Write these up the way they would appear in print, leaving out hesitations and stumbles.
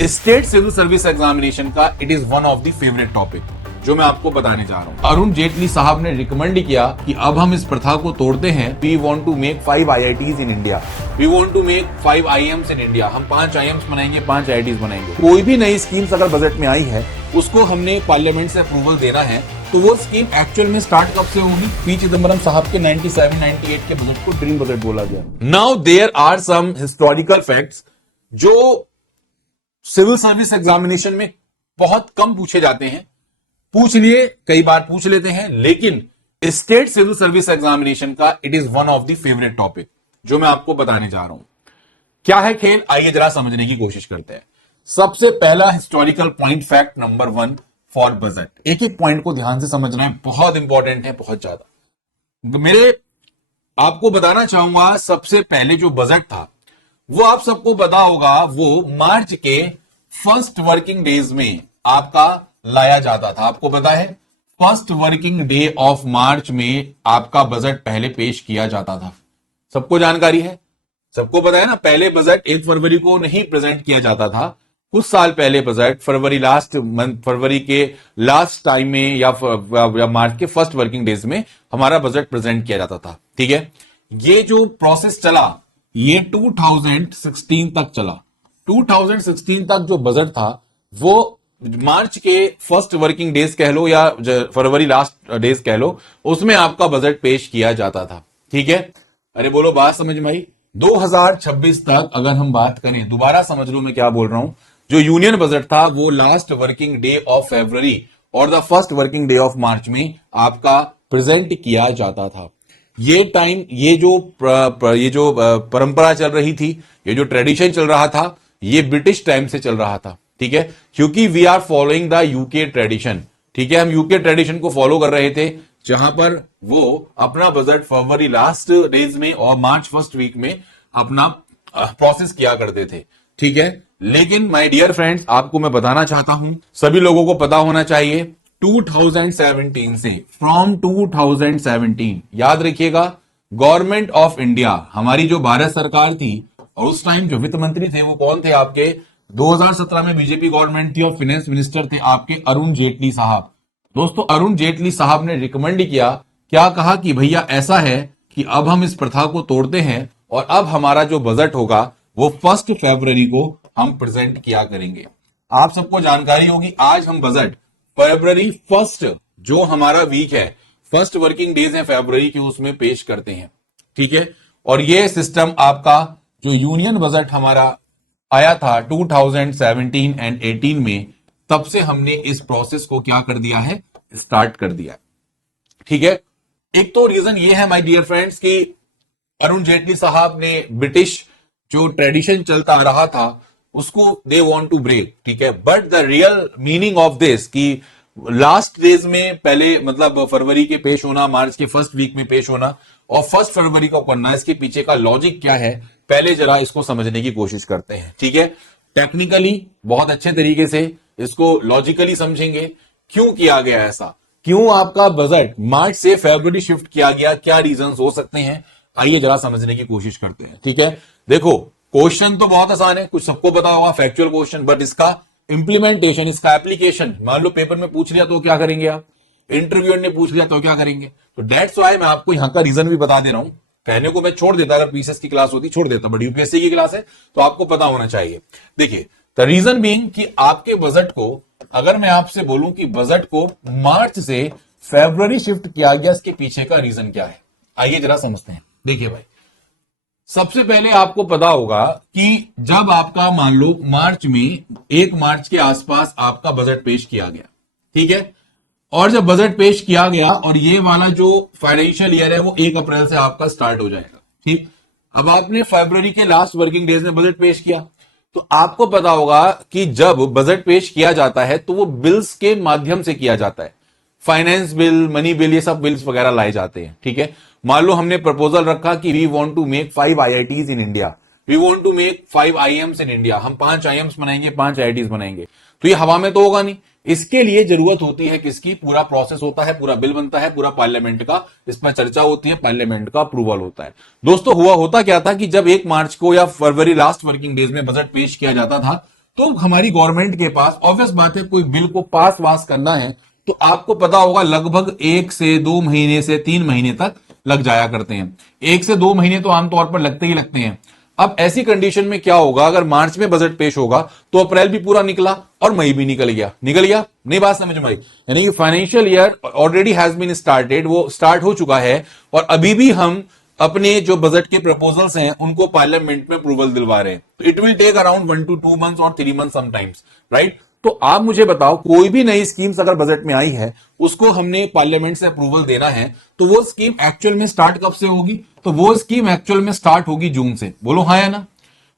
State civil service examination का it is one of the favourite topic जो मैं आपको बताने जा रहा हूं। अरुण जेटली साहब ने रिकमेंड किया कि अब हम इस प्रथा को तोड़ते हैं। We want to make 5 IITs in India, we want to make 5 IIMs in India. हम 5 IIMs बनाएंगे, 5 IITs बनाएंगे। कोई भी नई स्कीम्स अगर बजट में आई है उसको हमने पार्लियामेंट से अप्रूवल देना है, तो वो स्कीम एक्चुअल में स्टार्ट कब से होगी? पी चिदम्बरम साहब के 97-98 के बजट को ड्रीम बजट बोला गया। Now there are some historical facts जो सिविल सर्विस एग्जामिनेशन में बहुत कम पूछे जाते हैं। पूछ लिए, कई बार पूछ लेते हैं, लेकिन स्टेट सिविल सर्विस एग्जामिनेशन का it is one of the favourite topic जो मैं आपको बताने जा रहा हूं। क्या है खेल, आइए जरा समझने की कोशिश करते हैं। सबसे पहला historical point, fact number 1 for budget. एक एक पॉइंट को ध्यान से समझना है, बहुत इंपॉर्टेंट है, बहुत ज्यादा। मेरे आपको बताना चाहूंगा, सबसे पहले जो बजट था वो आप सबको पता होगा, वो मार्च के फर्स्ट वर्किंग डेज में आपका लाया जाता था। आपको पता है, first working day of March में आपका बजट पहले पेश किया जाता था। सबको जानकारी है, सबको पता है ना। पहले बजट 1 फरवरी को नहीं प्रेजेंट किया जाता था। कुछ साल पहले बजट फरवरी के लास्ट टाइम में या मार्च के फर्स्ट वर्किंग डेज में हमारा बजट प्रेजेंट किया जाता था। ठीक है, ये जो प्रोसेस चला ये 2016 तक चला। 2016 तक जो बजट था वो मार्च के फर्स्ट वर्किंग डेज कह लो या फरवरी लास्ट डेज कह लो, उसमें आपका बजट पेश किया जाता था। ठीक है, अरे बोलो, बात समझ में आई? 2026 तक अगर हम बात करें, दोबारा समझ लो मैं क्या बोल रहा हूं, जो यूनियन बजट था वो लास्ट वर्किंग डे ऑफ फरवरी और the first working day of March में आपका प्रेजेंट किया जाता था। ये टाइम, ये जो परंपरा चल रही थी, ये जो ट्रेडिशन चल रहा था, ये ब्रिटिश टाइम से चल रहा था। ठीक है, क्योंकि we are following the UK tradition. ठीक है, हम यूके ट्रेडिशन को फॉलो कर रहे थे, जहां पर वो अपना बजट फरवरी लास्ट डेज में और मार्च फर्स्ट वीक में अपना प्रोसेस किया करते थे। ठीक है, लेकिन माय डियर फ्रेंड्स, आपको मैं बताना चाहता हूं, सभी लोगों को पता होना चाहिए, 2017 से, फ्रॉम 2017 याद रखिएगा, गवर्नमेंट ऑफ इंडिया, हमारी जो भारत सरकार थी, और उस टाइम जो वित्त मंत्री थे वो कौन थे आपके? 2017 में बीजेपी गवर्नमेंट थी और फाइनेंस मिनिस्टर थे आपके अरुण जेटली साहब। दोस्तों, अरुण जेटली साहब ने रिकमेंड किया, क्या कहा कि भैया ऐसा है कि अब हम इस प्रथा को तोड़ते हैं और अब हमारा जो बजट होगा वो 1 फरवरी को हम प्रेजेंट किया करेंगे। आप सबको जानकारी होगी, आज हम बजट फरवरी 1 जो हमारा वीक है, फर्स्ट वर्किंग डेज है फरवरी की, उसमें पेश करते हैं। ठीक है, और ये सिस्टम आपका जो यूनियन बजट हमारा आया था 2017 एंड 18 में, तब से हमने इस प्रोसेस को क्या कर दिया है, स्टार्ट कर दिया है। ठीक है, एक तो रीजन ये है माय डियर फ्रेंड्स कि अरुण जेटली साहब ने ब्रिटिश जो ट्रेडिशन चलता आ रहा था उसको दे वांट टू ब्रेक। ठीक है, but the real meaning of this कि लास्ट डेज में पहले मतलब फरवरी के पेश होना, मार्च के फर्स्ट वीक में पेश होना और 1 फरवरी को करना, इसके पीछे का लॉजिक क्या है, पहले जरा इसको समझने की कोशिश करते हैं। ठीक है, टेक्निकली बहुत अच्छे तरीके से इसको लॉजिकली समझेंगे, क्यों किया गया ऐसा, क्यों आपका बजट मार्च से फरवरी शिफ्ट किया गया, क्या रीजन हो सकते हैं, आइए जरा समझने की कोशिश करते हैं। ठीक है, देखो क्वेश्चन तो बहुत आसान है, कुछ सबको पता होगा, फैक्चुअल क्वेश्चन, बट इसका इंप्लीमेंटेशन, इसका एप्लीकेशन, मान लो पेपर में पूछ लिया तो क्या करेंगे आप, इंटरव्यूअर ने पूछ लिया तो क्या करेंगे। तो दैट्स व्हाई मैं आपको यहां का रीजन भी बता दे रहा हूं। कहने को मैं छोड़ देता, अगर पीसीएस की क्लास होती छोड़ देता, बट यूपीएससी की क्लास है तो आपको पता होना चाहिए। देखिए, द रीजन बीइंग कि आपके बजट को, अगर मैं आपसे बोलूं कि बजट को मार्च से फरवरी शिफ्ट किया गया, इसके पीछे का रीजन क्या है, आइए जरा समझते हैं। देखिए भाई, सबसे पहले आपको पता होगा कि जब आपका मान लो मार्च में 1 मार्च के आसपास आपका बजट पेश किया गया, ठीक है, और जब बजट पेश किया गया और ये वाला जो फाइनेंशियल ईयर है वो 1 अप्रैल से आपका स्टार्ट हो जाएगा। ठीक, अब आपने फरवरी के लास्ट वर्किंग डेज में बजट पेश किया, तो आपको पता होगा कि जब बजट पेश किया जाता है तो वो बिल्स के माध्यम से किया जाता है, फाइनेंस बिल, मनी बिल, ये सब बिल्स वगैरह लाए जाते हैं। ठीक है, मान लो हमने प्रपोजल रखा कि we want to make 5 IITs in India, we want to make 5 IIMs in India, हम 5 IIMs बनाएंगे, 5 IITs बनाएंगे, तो ये हवा में तो होगा नहीं। इसके लिए जरूरत होती है किसकी, पूरा प्रोसेस होता है, पूरा बिल बनता है, पूरा पार्लियामेंट का इसमें चर्चा होती है, पार्लियामेंट का अप्रूवल होता है। दोस्तों होता क्या था कि जब 1 मार्च को या फरवरी लास्ट वर्किंग डेज में बजट पेश किया जाता था तो हमारी गवर्नमेंट के पास ऑब्वियस बात है कोई बिल को पास वास करना है तो आपको पता होगा लगभग 1 से 2 महीने से 3 महीने तक लग जाया करते हैं। 1 से 2 महीने तो आमतौर पर लगते ही लगते हैं। अब ऐसी कंडीशन में क्या होगा, अगर मार्च में बजट पेश होगा तो अप्रैल भी पूरा निकला और मई भी निकल गया नहीं बात समझ में आई? यानी कि financial year already has been started, वो स्टार्ट हो चुका है और अभी भी हम अपने जो बजट के प्रपोजल्स हैं उनको पार्लियामेंट में अप्रूवल दिलवा रहे हैं। तो it will take around 1 to 2 months और 3 months समटाइम्स, राइट? तो आप मुझे बताओ, कोई भी नई स्कीम्स अगर बजट में आई है उसको हमने पार्लियामेंट से अप्रूवल देना है तो वो स्कीम एक्चुअल में स्टार्ट कब से होगी? तो वो स्कीम एक्चुअल में स्टार्ट होगी जून से। बोलो हाँ या ना?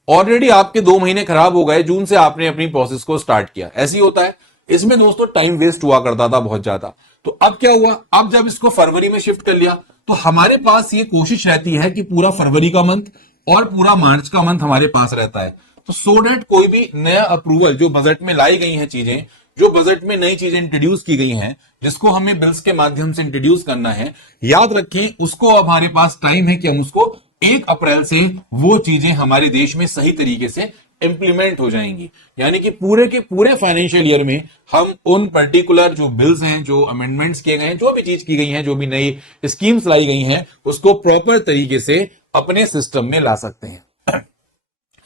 ऑलरेडी आपके 2 महीने खराब हो गए, जून से आपने अपनी प्रोसेस को स्टार्ट किया। ऐसे ही होता है। इसमें दोस्तों टाइम वेस्ट हुआ करता था बहुत ज्यादा। तो अब क्या हुआ, अब जब इसको फरवरी में शिफ्ट कर लिया तो हमारे पास ये कोशिश रहती है कि पूरा फरवरी का मंथ और पूरा मार्च का मंथ हमारे पास रहता है। तो सो डेट कोई भी नया अप्रूवल जो बजट में लाई गई हैं चीजें, जो बजट में नई चीजें इंट्रोड्यूस की गई हैं जिसको हमें बिल्स के माध्यम से इंट्रोड्यूस करना है, याद रखें उसको अब हमारे पास टाइम है कि हम उसको 1 अप्रैल से वो चीजें हमारे देश में सही तरीके से इंप्लीमेंट हो जाएंगी। यानी कि पूरे के पूरे फाइनेंशियल ईयर में हम उन पर्टिकुलर जो बिल्स हैं, जो अमेंडमेंट्स किए गए हैं, जो भी चीज की गई हैं, जो भी नई स्कीम्स लाई गई हैं, उसको प्रॉपर तरीके से अपने सिस्टम में ला सकते हैं।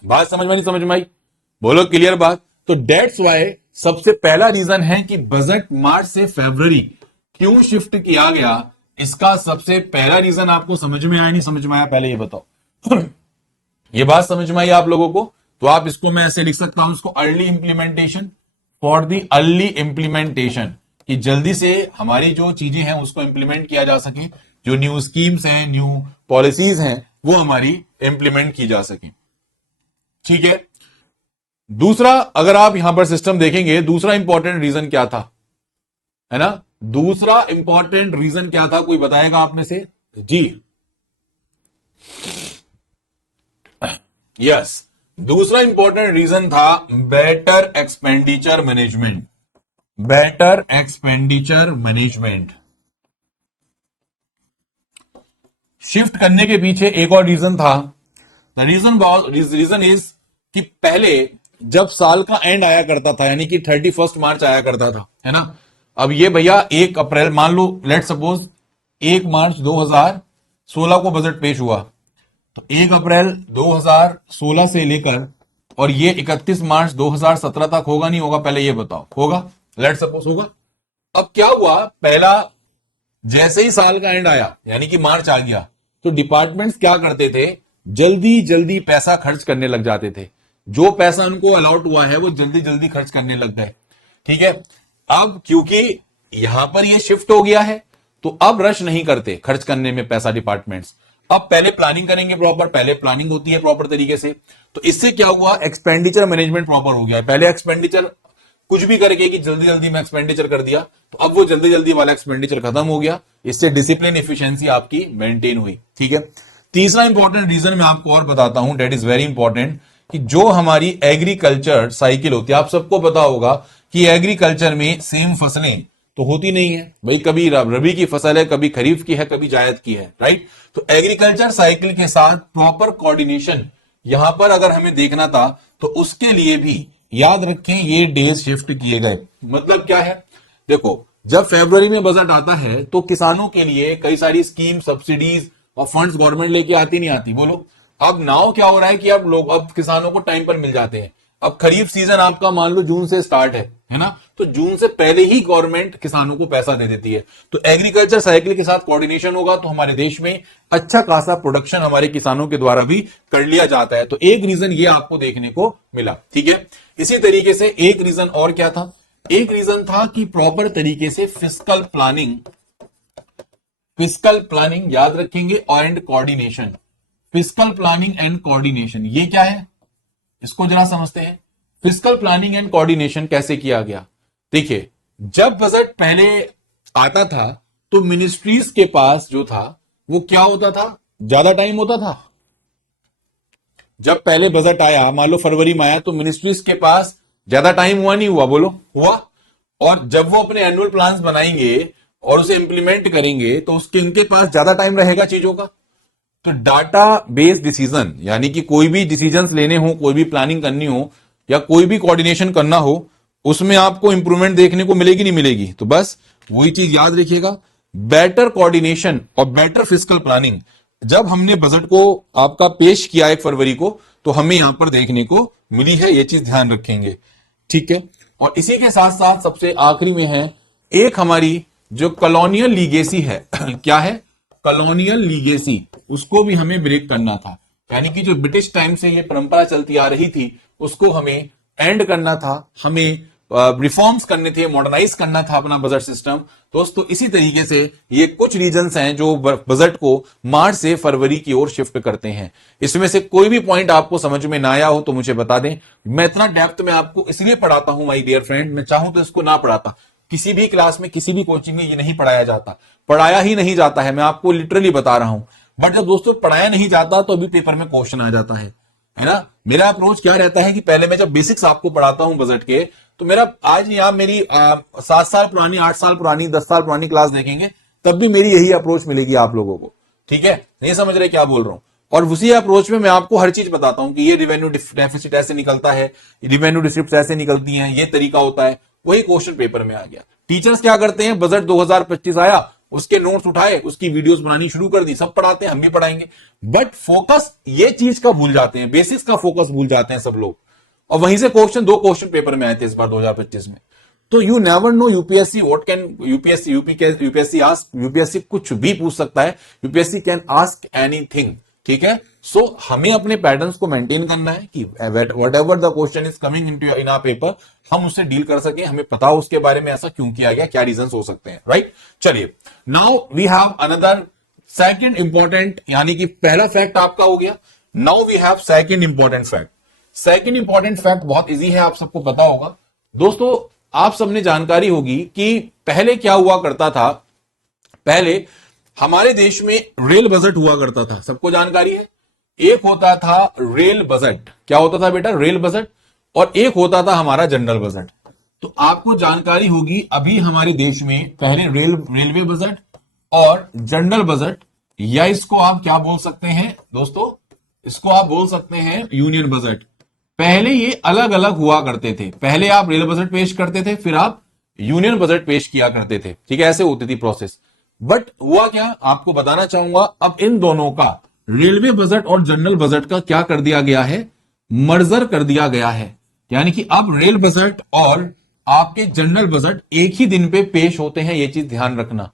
बात समझ में नहीं समझ में आई? बोलो क्लियर बात। तो डेट्स वाई सबसे पहला रीजन है कि बजट मार्च से फरवरी क्यों शिफ्ट किया गया, इसका सबसे पहला रीजन आपको समझ में आया नहीं समझ में आया, पहले ये बताओ। ये बात समझ में आई आप लोगों को? तो आप इसको मैं ऐसे लिख सकता हूं, इसको early implementation, for the early implementation, कि जल्दी से हमारी जो चीजें हैं उसको इंप्लीमेंट किया जा सके, जो न्यू स्कीम्स हैं, न्यू पॉलिसीज हैं, वो हमारी इंप्लीमेंट की जा सके। ठीक है। दूसरा, अगर आप यहां पर सिस्टम देखेंगे, दूसरा इंपॉर्टेंट रीजन क्या था, है ना? दूसरा इंपॉर्टेंट रीजन क्या था, कोई बताएगा आप में से? जी यस, दूसरा इंपॉर्टेंट रीजन था better expenditure management. Better expenditure management shift करने के पीछे एक और रीजन था। द रीजन इज कि पहले जब साल का एंड आया करता था, यानी कि 31 मार्च आया करता था, है ना? अब ये भैया 1 अप्रैल, मान लो लेट सपोज 1 मार्च 2016 को बजट पेश हुआ, तो 1 अप्रैल 2016 से लेकर और ये 31 मार्च 2017 तक होगा नहीं होगा? पहले ये बताओ, होगा? लेट सपोज होगा। अब क्या हुआ, पहला जैसे ही साल का एंड आया यानी कि मार्च आ गया, तो डिपार्टमेंट्स क्या करते थे, जल्दी जल्दी पैसा खर्च करने लग जाते थे। जो पैसा उनको अलॉट हुआ है वो जल्दी जल्दी खर्च करने लग गए। ठीक है। अब क्योंकि यहां पर ये शिफ्ट हो गया है तो अब रश नहीं करते खर्च करने में पैसा डिपार्टमेंट्स। अब पहले प्लानिंग करेंगे प्रॉपर, पहले प्लानिंग होती है प्रॉपर तरीके से। तो इससे क्या हुआ, एक्सपेंडिचर मैनेजमेंट प्रॉपर हो गया है। पहले एक्सपेंडिचर कुछ भी करके कि जल्दी जल्दी में एक्सपेंडिचर कर दिया, तो अब वो जल्दी जल्दी वाला एक्सपेंडिचर खत्म हो गया। इससे डिसिप्लिन एफिशिएंसी आपकी मेंटेन हुई। ठीक है। तीसरा इंपॉर्टेंट रीजन मैं आपको और बताता हूं, डेट इज वेरी इंपॉर्टेंट, कि जो हमारी एग्रीकल्चर साइकिल होती है, आप सबको पता होगा कि एग्रीकल्चर में सेम फसलें तो होती नहीं है भाई, कभी रबी की फसल है, कभी खरीफ की है, कभी जायद की है, राइट? तो एग्रीकल्चर साइकिल के साथ प्रॉपर कोऑर्डिनेशन यहां पर अगर हमें देखना था तो उसके लिए भी याद रखें ये डेज शिफ्ट किए गए। मतलब क्या है, देखो जब फरवरी में बजट आता है तो किसानों के लिए कई सारी स्कीम, सब्सिडीज और फंड्स गवर्नमेंट लेके आती नहीं आती, बोलो। अब नाउ क्या हो रहा है कि अब किसानों को टाइम पर मिल जाते हैं। अब खरीफ सीजन आपका मान लो जून से स्टार्ट है ना? तो जून से पहले ही गवर्नमेंट किसानों को पैसा दे देती है। तो एग्रीकल्चर साइकिल के साथ कोऑर्डिनेशन होगा तो हमारे देश में अच्छा खासा प्रोडक्शन हमारे किसानों के द्वारा भी कर लिया जाता है। तो एक रीजन ये आपको देखने को मिला। ठीक है। इसी तरीके से एक रीजन और क्या था, एक रीजन था कि प्रॉपर तरीके से फिस्कल प्लानिंग याद रखेंगे and coordination. Fiscal planning and coordination ये क्या है, इसको जरा समझते हैं। फिस्कल प्लानिंग एंड कोऑर्डिनेशन कैसे किया गया? देखिए, जब बजट पहले आता था तो मिनिस्ट्रीज के पास जो था वो क्या होता था, ज्यादा टाइम होता था। जब पहले बजट आया, मान लो फरवरी में आया, तो मिनिस्ट्रीज के पास ज्यादा टाइम हुआ नहीं हुआ? बोलो, हुआ। और जब वो अपने एनुअल प्लान्स बनाएंगे और उसे इंप्लीमेंट करेंगे तो उसके उनके पास ज्यादा टाइम रहेगा चीजों का। तो डाटा बेस्ड डिसीजन, यानी कि कोई भी डिसीजंस लेने हो, कोई भी प्लानिंग करनी हो, या कोई भी कोऑर्डिनेशन करना हो, उसमें आपको इंप्रूवमेंट देखने को मिलेगी नहीं मिलेगी? तो बस वही चीज याद रखिएगा, बेटर कोऑर्डिनेशन और बेटर फिस्कल प्लानिंग जब हमने बजट को आपका पेश किया 1 फरवरी को, तो हमें यहां पर देखने को मिली है, ये चीज ध्यान रखेंगे, ठीक है। और इसी के साथ साथ सबसे आखिरी में है एक हमारी जो कॉलोनियल लीगेसी है क्या है? कॉलोनियल लीगेसी, उसको भी हमें ब्रेक करना था, यानी कि जो ब्रिटिश टाइम से ये परंपरा चलती आ रही थी उसको हमें एंड करना था, हमें रिफॉर्म्स करने थे, मॉडर्नाइज करना था अपना बजट सिस्टम। दोस्तों इसी तरीके से ये कुछ रीजंस हैं जो बजट को मार्च से फरवरी की ओर शिफ्ट करते हैं। इसमें से कोई भी पॉइंट आपको समझ में ना आया हो तो मुझे बता दें। मैं इतना डेप्थ में आपको इसलिए पढ़ाता हूं माय डियर फ्रेंड, मैं चाहूं तो इसको ना पढ़ाता, किसी भी क्लास में किसी भी कोचिंग में ये नहीं पढ़ाया जाता, पढ़ाया ही नहीं जाता है, मैं आपको लिटरली बता रहा हूं। बट जब दोस्तों पढ़ाया नहीं जाता तो अभी पेपर में क्वेश्चन आ जाता है ना। मेरा अप्रोच क्या रहता है कि पहले मैं जब बेसिक्स आपको पढ़ाता हूं बजट के, तो मेरा आज यहां मेरी 7 साल पुरानी, 8 साल पुरानी, 10 साल पुरानी क्लास देखेंगे तब भी मेरी यही अप्रोच मिलेगी आप लोगों को, ठीक है। नहीं समझ रहे क्या बोल रहा हूं? और उसी अप्रोच में मैं आपको हर चीज बताता हूं कि ये रिवेन्यू डेफिसिट ऐसे निकलता है, रिवेन्यू रिसिप्ट ऐसे निकलती हैं, ये तरीका होता है। वही क्वेश्चन पेपर में आ गया। टीचर्स क्या करते हैं, बजट 2025 आया, उसके नोट्स उठाए, उसकी वीडियोस बनानी शुरू कर दी, सब पढ़ाते हैं, हम भी पढ़ाएंगे, बट फोकस ये चीज का भूल जाते हैं, बेसिक्स का फोकस भूल जाते हैं सब लोग। और वहीं से क्वेश्चन 2 क्वेश्चन पेपर में आए थे इस बार 2025 में। तो you never know UPSC what can UPSC कुछ भी पूछ सकता है, यूपीएससी कैन आस्क एनीथिंग, ठीक है। सो हमें अपने पैटर्न्स को मेंटेन करना है कि whatever the question is coming in our paper, हम उससे डील कर सके, हमें पता हो उसके बारे में ऐसा क्यों किया गया, क्या रीजंस हो सकते हैं, राइट। चलिए now we have another second important, यानी कि पहला फैक्ट आपका हो गया। Now we have second important fact. Second important fact बहुत इजी है, आप सबको पता होगा दोस्तों। आप सबने जानकारी होगी कि पहले क्या हुआ करता था, पहले हमारे देश में रेल बजट हुआ करता था, सबको जानकारी है। एक होता था रेल बजट, क्या होता था बेटा, रेल बजट, और एक होता था हमारा जनरल बजट। तो आपको जानकारी होगी अभी हमारे देश में पहले रेलवे बजट और जनरल बजट, या इसको आप क्या बोल सकते हैं दोस्तों, इसको आप बोल सकते हैं यूनियन बजट। पहले ये अलग अलग हुआ करते थे, पहले आप रेल बजट पेश करते थे, फिर आप यूनियन बजट पेश किया करते थे, ठीक है, ऐसे होती थी प्रोसेस। बट हुआ क्या, आपको बताना चाहूंगा, अब इन दोनों का, रेलवे बजट और जनरल बजट का क्या कर दिया गया है, मर्जर कर दिया गया है। यानी कि अब रेल बजट और आपके जनरल बजट एक ही दिन पे पेश होते हैं, ये चीज ध्यान रखना।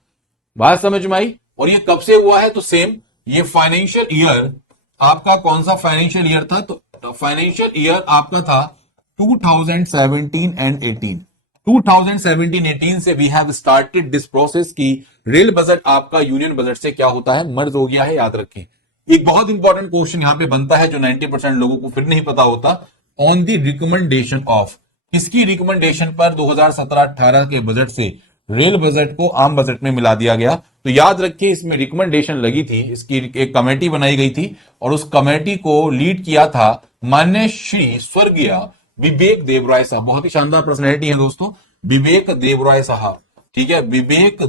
बात समझ में आई? और ये कब से हुआ है, तो सेम ये फाइनेंशियल ईयर आपका कौन सा फाइनेंशियल ईयर था, तो फाइनेंशियल ईयर आपका था 2017 एंड 18। 2017-18 से we have started this process की रेल बजट आपका यूनियन बजट से क्या होता है, मर्ज हो गया है, याद रखें। एक बहुत इंपॉर्टेंट क्वेश्चन यहां पे बनता है जो 90% लोगों को फिर नहीं पता होता, ऑन द रिकमेंडेशन ऑफ, किसकी रिकमेंडेशन पर 2017-18 के बजट से रेल बजट को आम बजट में मिला दिया गया। तो याद रखिए इसमें रिकमेंडेशन लगी थी, इसकी एक कमेटी बनाई गई थी और उस कमेटी को लीड किया था माननीय श्री स्वर्गीय विवेक देवराय साहब। बहुत ही शानदार पर्सनैलिटी है दोस्तों, विवेक देवराय साहब, ठीक है, विवेक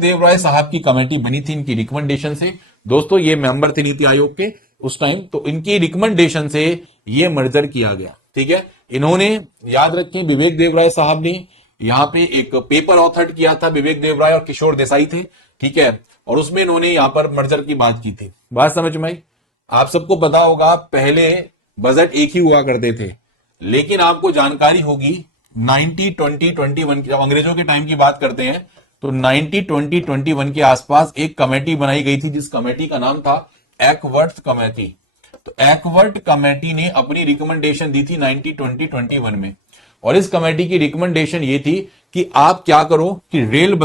देवराय साहब की कमेटी बनी थी इनकी रिकमेंडेशन से। दोस्तों ये मेंबर थे नीति आयोग के उस टाइम, तो इनकी रिकमेंडेशन से ये मर्जर किया गया, ठीक है। इन्होंने याद रखें विवेक देवराय साहब ने यहां पे एक पेपर ऑथर किया था, विवेक देवराय और किशोर देसाई थे, ठीक है, और उसमें इन्होंने यहां पर मर्जर की बात की थी। बात समझ में आई? आप सबको पता होगा पहले बजट एक ही हुआ करते थे, लेकिन आपको जानकारी होगी 90-20-21 जब अंग्रेजों के टाइम की बात करते हैं तो 90-20-21 के आसपास एक कमेटी बनाई गई थी जिस कमेटी का नाम था एकवर्थ कमेटी। तो एकवर्थ कमेटी ने अपनी रिकमेंडेशन दी थी 90-20-21 में, और इस कमेटी की रिकमेंडेशन ये थी कि आप क्या करो कि रेलवे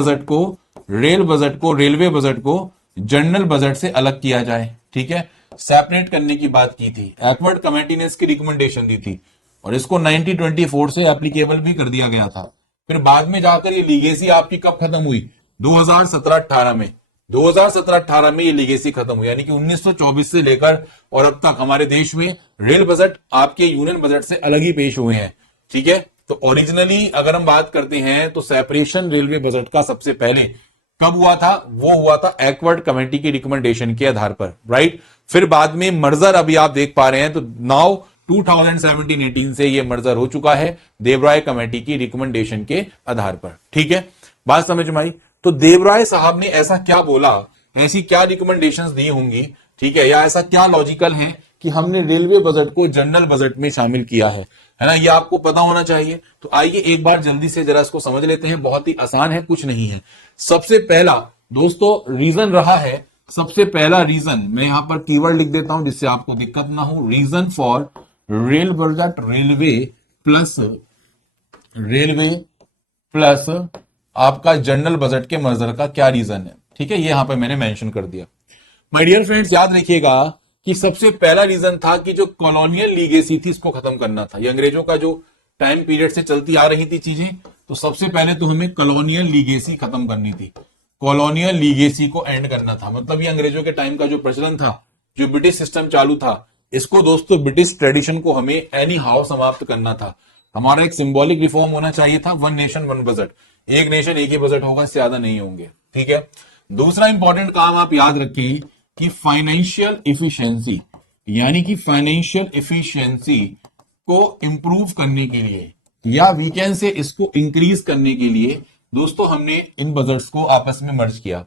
बजट को जनरल बजट से अलग किया जाए, ठीक है, सेपरेट करने की बात की थी। एकवर्थ कमेटी ने इसकी रिकमेंडेशन दी थी और इसको 1924 से एप्लीकेबल भी कर दिया गया था। फिर बाद में जाकर ये लीगेसी आपकी कब खत्म हुई, 2017-18 में। 2017-18 में ये लीगेसी खत्म हुई, यानी कि 1924 से लेकर और अब तक हमारे देश में रेल बजट आपके यूनियन बजट से अलग ही पेश हुए हैं, ठीक है। तो ओरिजिनली अगर हम बात करते हैं तो सेपरेशन रेलवे बजट का सबसे पहले कब हुआ था, वो हुआ था एकवर्थ कमेटी की रिकमेंडेशन के आधार पर, राइट। फिर बाद में मर्जर अभी आप देख पा रहे हैं, तो नाउ 2017-18 से ये मर्जर हो चुका है देवराय कमेटी की रिकमेंडेशन के आधार पर। ठीक है, बात समझ में आई? तो देवराय साहब ने ऐसा क्या बोला, ऐसी क्या रिकमेंडेशंस दी होंगी, ठीक है, या ऐसा क्या लॉजिकल है कि हमने रेलवे बजट को जनरल बजट में शामिल किया है ना? ये आपको पता होना चाहिए। तो आइए एक बार जल्दी से जरा इसको समझ लेते हैं। बहुत ही आसान है, कुछ नहीं है। सबसे पहला दोस्तों रीजन रहा है, सबसे पहला रीजन मैं यहां पर कीवर्ड लिख देता हूं जिससे आपको दिक्कत ना हो। Reason for rail budget, railway plus आपका जनरल बजट के मर्जर का क्या रीजन है, ठीक है, ये यहां पर मैंने मेंशन कर दिया। माय डियर फ्रेंड्स, याद रखिएगा कि सबसे पहला रीजन था कि जो कॉलोनियल लीगेसी थी इसको खत्म करना था। ये अंग्रेजों का जो टाइम पीरियड से चलती आ रही थी चीजें, तो सबसे पहले तो हमें कॉलोनियल लीगेसी खत्म करनी थी, कॉलोनियल लीगेसी को एंड करना था। मतलब ये अंग्रेजों के टाइम का जो प्रचलन था, जो ब्रिटिश सिस्टम चालू था, इसको दोस्तों ब्रिटिश ट्रेडिशन को हमें एनी हाउ समाप्त करना था। हमारा एक सिंबॉलिक रिफॉर्म होना चाहिए था, वन नेशन वन बजट, एक नेशन एक ही बजट होगा, इससे ज्यादा नहीं होंगे। ठीक है, दूसरा इंपॉर्टेंट काम आप याद रखें कि फाइनेंशियल इफिशियंसी, यानी कि फाइनेंशियल इफिशियंसी को इंप्रूव करने के लिए या वीकेंड से इसको इंक्रीज करने के लिए दोस्तों हमने इन बजट्स को आपस में मर्ज किया।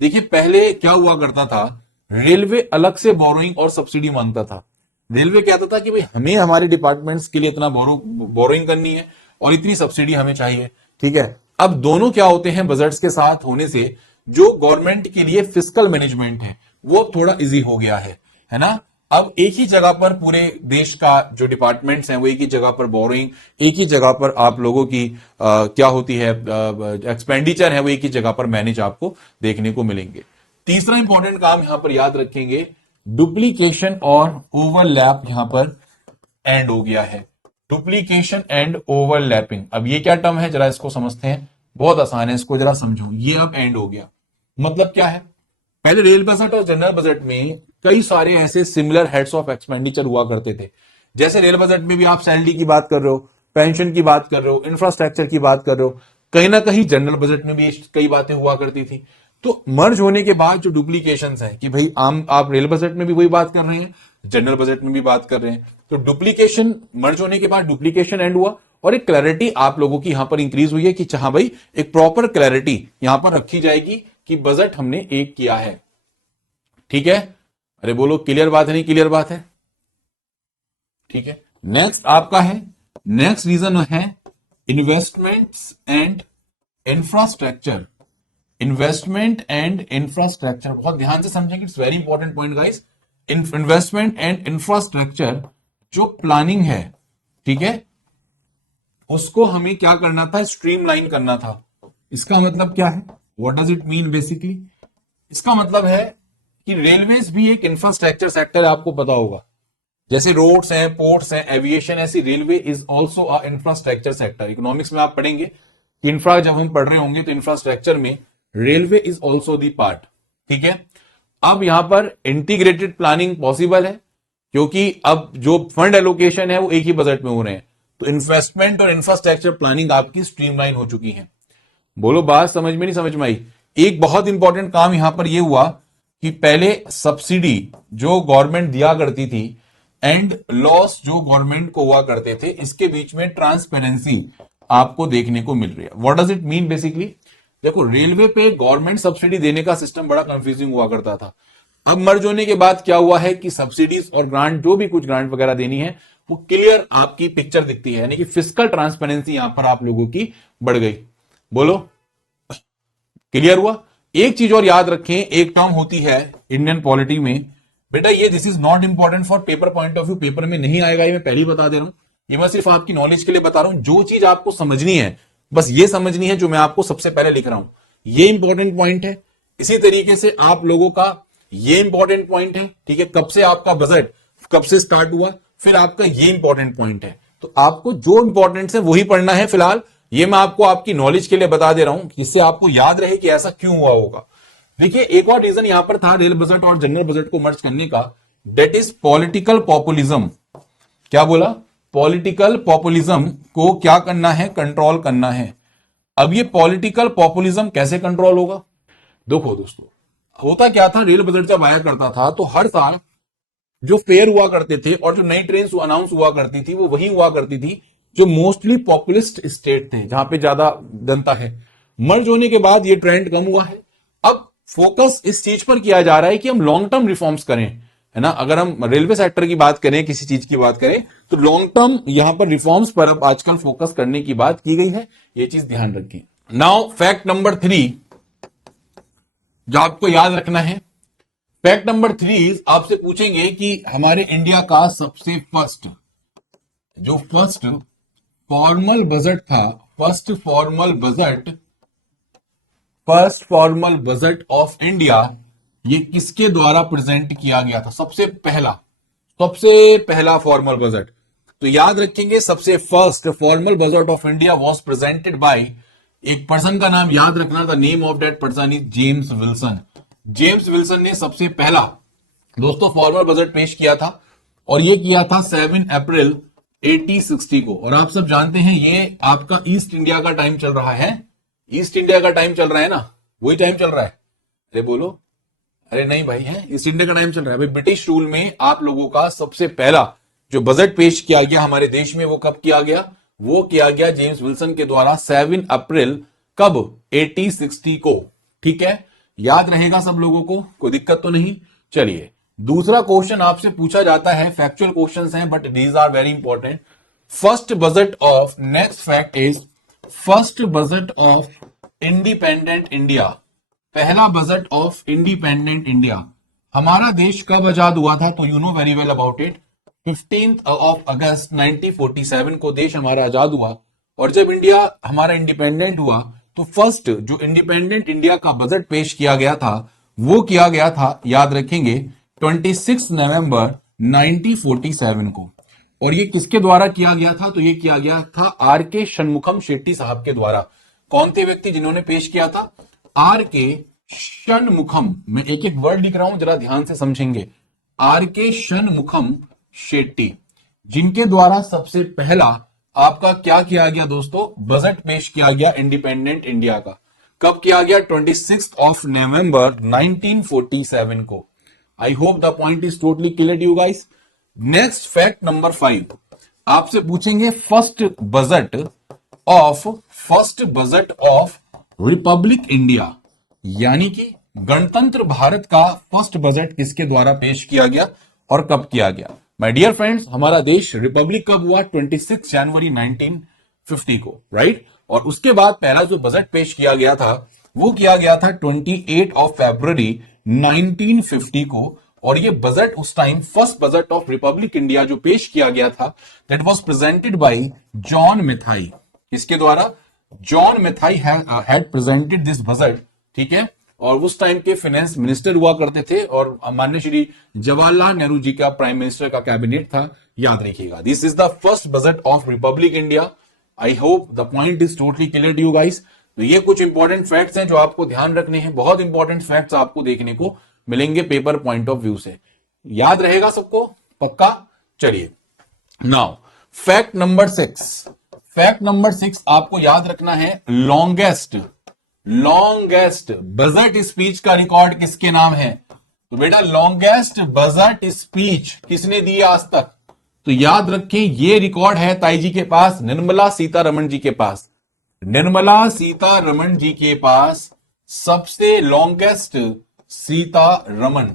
देखिए पहले क्या हुआ करता था, रेलवे अलग से बोरोइंग और सब्सिडी मांगता था। रेलवे कहता था कि भाई हमें हमारे डिपार्टमेंट्स के लिए इतना बोरोइंग करनी है और इतनी सब्सिडी हमें चाहिए। ठीक है, अब दोनों क्या होते हैं, बजट्स के साथ होने से जो गवर्नमेंट के लिए फिस्कल मैनेजमेंट है वो थोड़ा इजी हो गया है ना। अब एक ही जगह पर पूरे देश का जो डिपार्टमेंट्स हैं वो एक ही जगह पर बोरिंग, एक ही जगह पर आप लोगों की क्या होती है एक्सपेंडिचर है वो एक ही जगह पर मैनेज आपको देखने को मिलेंगे। तीसरा इंपॉर्टेंट काम यहां पर याद रखेंगे, डुप्लीकेशन और ओवरलैप यहां पर एंड हो गया है। डुप्लीकेशन एंड ओवरलैपिंग, अब ये क्या टर्म है जरा इसको समझते हैं, बहुत आसान है, इसको जरा समझो। ये अब एंड हो गया, मतलब क्या है, पहले रेल बजट और जनरल बजट में कई सारे ऐसे सिमिलर हेड्स ऑफ एक्सपेंडिचर हुआ करते थे। जैसे रेल बजट में भी आप सैलरी की बात कर रहे हो, पेंशन की बात कर रहे हो, इंफ्रास्ट्रक्चर की बात कर रहे हो, कहीं ना कहीं जनरल बजट में भी कई बातें हुआ करती थी। तो मर्ज होने के बाद जो डुप्लीकेशन है कि भाई आप रेल बजट में भी वही बात कर रहे हैं, जनरल बजट में भी बात कर रहे हैं, तो डुप्लीकेशन मर्ज होने के बाद डुप्लीकेशन एंड हुआ और एक क्लैरिटी आप लोगों की यहां पर इंक्रीज हुई है कि हाँ भाई एक प्रॉपर क्लैरिटी यहां पर रखी जाएगी कि बजट हमने एक किया है। ठीक है, अरे बोलो क्लियर बात है, नहीं क्लियर बात है? ठीक है, नेक्स्ट आपका है, नेक्स्ट रीजन है investments and infrastructure. Investment and infrastructure बहुत ध्यान से समझेंगे, it's very important point guys. Investment and infrastructure जो प्लानिंग है, ठीक है, उसको हमें क्या करना था, स्ट्रीमलाइन करना था। इसका मतलब क्या है, what does it mean basically? इसका मतलब है कि रेलवेज भी एक इंफ्रास्ट्रक्चर सेक्टर है, आपको पता होगा, जैसे रोड्स हैं, पोर्ट्स हैं, एविएशन, ऐसी railway is also a infrastructure sector. Economics में आप पढ़ेंगे कि इंफ्रा जब हम पढ़ रहे होंगे तो इंफ्रास्ट्रक्चर में railway is also the part. ठीक है, अब यहां पर इंटीग्रेटेड प्लानिंग पॉसिबल है क्योंकि अब जो फंड एलोकेशन है वो एक ही बजट में हो रहे हैं, तो इन्वेस्टमेंट और इंफ्रास्ट्रक्चर प्लानिंग आपकी स्ट्रीमलाइन हो चुकी है। बोलो बात समझ में नहीं समझ में आई? एक बहुत इंपॉर्टेंट काम यहां पर यह हुआ कि पहले सब्सिडी जो गवर्नमेंट दिया करती थी एंड लॉस जो गवर्नमेंट को हुआ करते थे, इसके बीच में ट्रांसपेरेंसी आपको देखने को मिल रही है। What does it mean basically? देखो रेलवे पे गवर्नमेंट सब्सिडी देने का सिस्टम बड़ा कंफ्यूजिंग हुआ करता था। अब मर्ज होने के बाद क्या हुआ है कि सब्सिडीज और ग्रांट, जो भी कुछ ग्रांट वगैरह देनी है, वो क्लियर आपकी पिक्चर दिखती है, यानी कि फिस्कल ट्रांसपेरेंसी यहां पर आप लोगों की बढ़ गई। बोलो क्लियर हुआ? एक चीज और याद रखें, एक टर्म होती है इंडियन पॉलिटी में, बेटा ये this is not important for paper point of view, paper में नहीं आएगा, ये मैं पहले ही बता दे रहा हूं, ये मैं सिर्फ आपकी नॉलेज के लिए बता रहा हूं। जो चीज आपको समझनी है बस ये समझनी है जो मैं आपको सबसे पहले लिख रहा हूं, ये इंपॉर्टेंट पॉइंट है। इसी तरीके से आप लोगों का ये इंपॉर्टेंट पॉइंट है, ठीक है, कब से आपका बजट कब से स्टार्ट हुआ, फिर आपका ये इंपॉर्टेंट पॉइंट है। तो आपको जो इंपॉर्टेंट है वही पढ़ना है फिलहाल, ये मैं आपको आपकी नॉलेज के लिए बता दे रहा हूं जिससे आपको याद रहे कि ऐसा क्यों हुआ होगा। देखिए एक और रीजन यहां पर था रेल बजट और जनरल बजट को मर्ज करने का, दैट इज पॉलिटिकल पॉपुलिज्म। क्या बोला? पॉलिटिकल पॉपुलिज्म को क्या करना है, कंट्रोल करना है। अब ये पॉलिटिकल पॉपुलिज्म कैसे कंट्रोल होगा? देखो दोस्तों, होता क्या था, रेल बजट जब आया करता था तो हर साल जो फेयर हुआ करते थे और जो नई ट्रेन अनाउंस हुआ करती थी वो वही हुआ करती थी जो मोस्टली पॉपुलिस्ट स्टेट थे, जहां पे ज्यादा जनता है। मर्ज होने के बाद ये ट्रेंड कम हुआ है। अब फोकस इस चीज पर किया जा रहा है कि हम लॉन्ग टर्म रिफॉर्म्स करें, है ना। अगर हम रेलवे सेक्टर की बात करें, किसी चीज की बात करें, तो लॉन्ग टर्म यहां पर रिफॉर्म्स पर अब आजकल फोकस करने की बात की गई है। ये चीज ध्यान रखें। नाउ फैक्ट नंबर 3 जो आपको याद रखना है, फैक्ट नंबर 3 आपसे पूछेंगे कि हमारे इंडिया का सबसे फर्स्ट फॉर्मल बजट था, first formal budget of India, ये किसके द्वारा प्रेजेंट किया गया था? सबसे पहला फॉर्मल बजट। तो याद रखेंगे, सबसे first formal budget of India was presented bye, एक पर्सन का नाम याद रखना, the name of that person is James Wilson. James Wilson ने सबसे पहला दोस्तों फॉर्मल बजट पेश किया था और ये किया था 7 अप्रैल 1860 को। और आप सब जानते हैं ये आपका ईस्ट इंडिया का टाइम चल रहा है, ईस्ट इंडिया का टाइम चल रहा है ना, वही टाइम चल रहा है। अरे बोलो, अरे नहीं भाई, है ईस्ट इंडिया का टाइम चल रहा है भाई। ब्रिटिश रूल में आप लोगों का सबसे पहला जो बजट पेश किया गया हमारे देश में, वो कब किया गया? वो किया गया जेम्स विल्सन के द्वारा 7 अप्रैल कब? 1860 को। ठीक है, याद रहेगा सब लोगों को, कोई दिक्कत तो नहीं। चलिए, दूसरा क्वेश्चन आपसे पूछा जाता है, फैक्चुअल क्वेश्चंस हैं but these are very important. First budget of, next fact is first budget of independent India. पहला बजट ऑफ इंडिपेंडेंट इंडिया, हमारा देश कब आजाद हुआ था? तो you know very well about it, 15 of August 1947 को देश हमारा आजाद हुआ। और जब इंडिया हमारा इंडिपेंडेंट हुआ तो फर्स्ट जो इंडिपेंडेंट इंडिया का बजट पेश किया गया था वो किया गया था, याद रखेंगे, 26 नवंबर 1947 को। और ये किसके द्वारा किया गया था? तो ये किया गया था आर के षणमुखम शेट्टी साहब के द्वारा। कौन थे व्यक्ति जिन्होंने पेश किया था? आर के षणमुखम। मैं एक एक वर्ड लिख रहा हूं, जरा ध्यान से समझेंगे। आर के षणमुखम शेट्टी, जिनके द्वारा सबसे पहला आपका क्या किया गया दोस्तों? बजट पेश किया गया इंडिपेंडेंट इंडिया का। कब किया गया? 26 ऑफ नवंबर 1947 को। I hope the point is totally clear to you guys. Next fact number 5 आपसे पूछेंगे, first budget of republic India, यानी कि गणतंत्र भारत का फर्स्ट बजट किसके द्वारा पेश किया गया और कब किया गया? माय डियर फ्रेंड्स, हमारा देश रिपब्लिक कब हुआ? 26 जनवरी 1950 को, राइट। और उसके बाद पहला जो बजट पेश किया गया था वो किया गया था 28 ऑफ फरवरी 1950 को। और ये बजट उस time first budget of republic India जो पेश किया गया था, that was presented by John Mathai. किसके द्वारा? John Mathai had presented this budget, ठीक है। और उस टाइम के फाइनेंस मिनिस्टर हुआ करते थे और माननीय श्री जवाहरलाल नेहरू जी का प्राइम मिनिस्टर का कैबिनेट था, याद रखिएगा। This is the first budget of republic India. I hope the point is totally clear to you guys. तो ये कुछ इंपॉर्टेंट फैक्ट्स हैं जो आपको ध्यान रखने हैं। बहुत इंपॉर्टेंट फैक्ट्स आपको देखने को मिलेंगे पेपर पॉइंट ऑफ व्यू से, याद रहेगा सबको, पक्का? चलिए, नाउ फैक्ट नंबर 6 आपको याद रखना है, लॉन्गेस्ट बजट स्पीच का रिकॉर्ड किसके नाम है? तो बेटा लॉन्गेस्ट बजट स्पीच किसने दी आज तक? तो याद रखें, ये रिकॉर्ड है ताई जी के पास, निर्मला सीतारमण जी के पास। निर्मला सीतारमण जी के पास सबसे लॉन्गेस्ट सीतारमण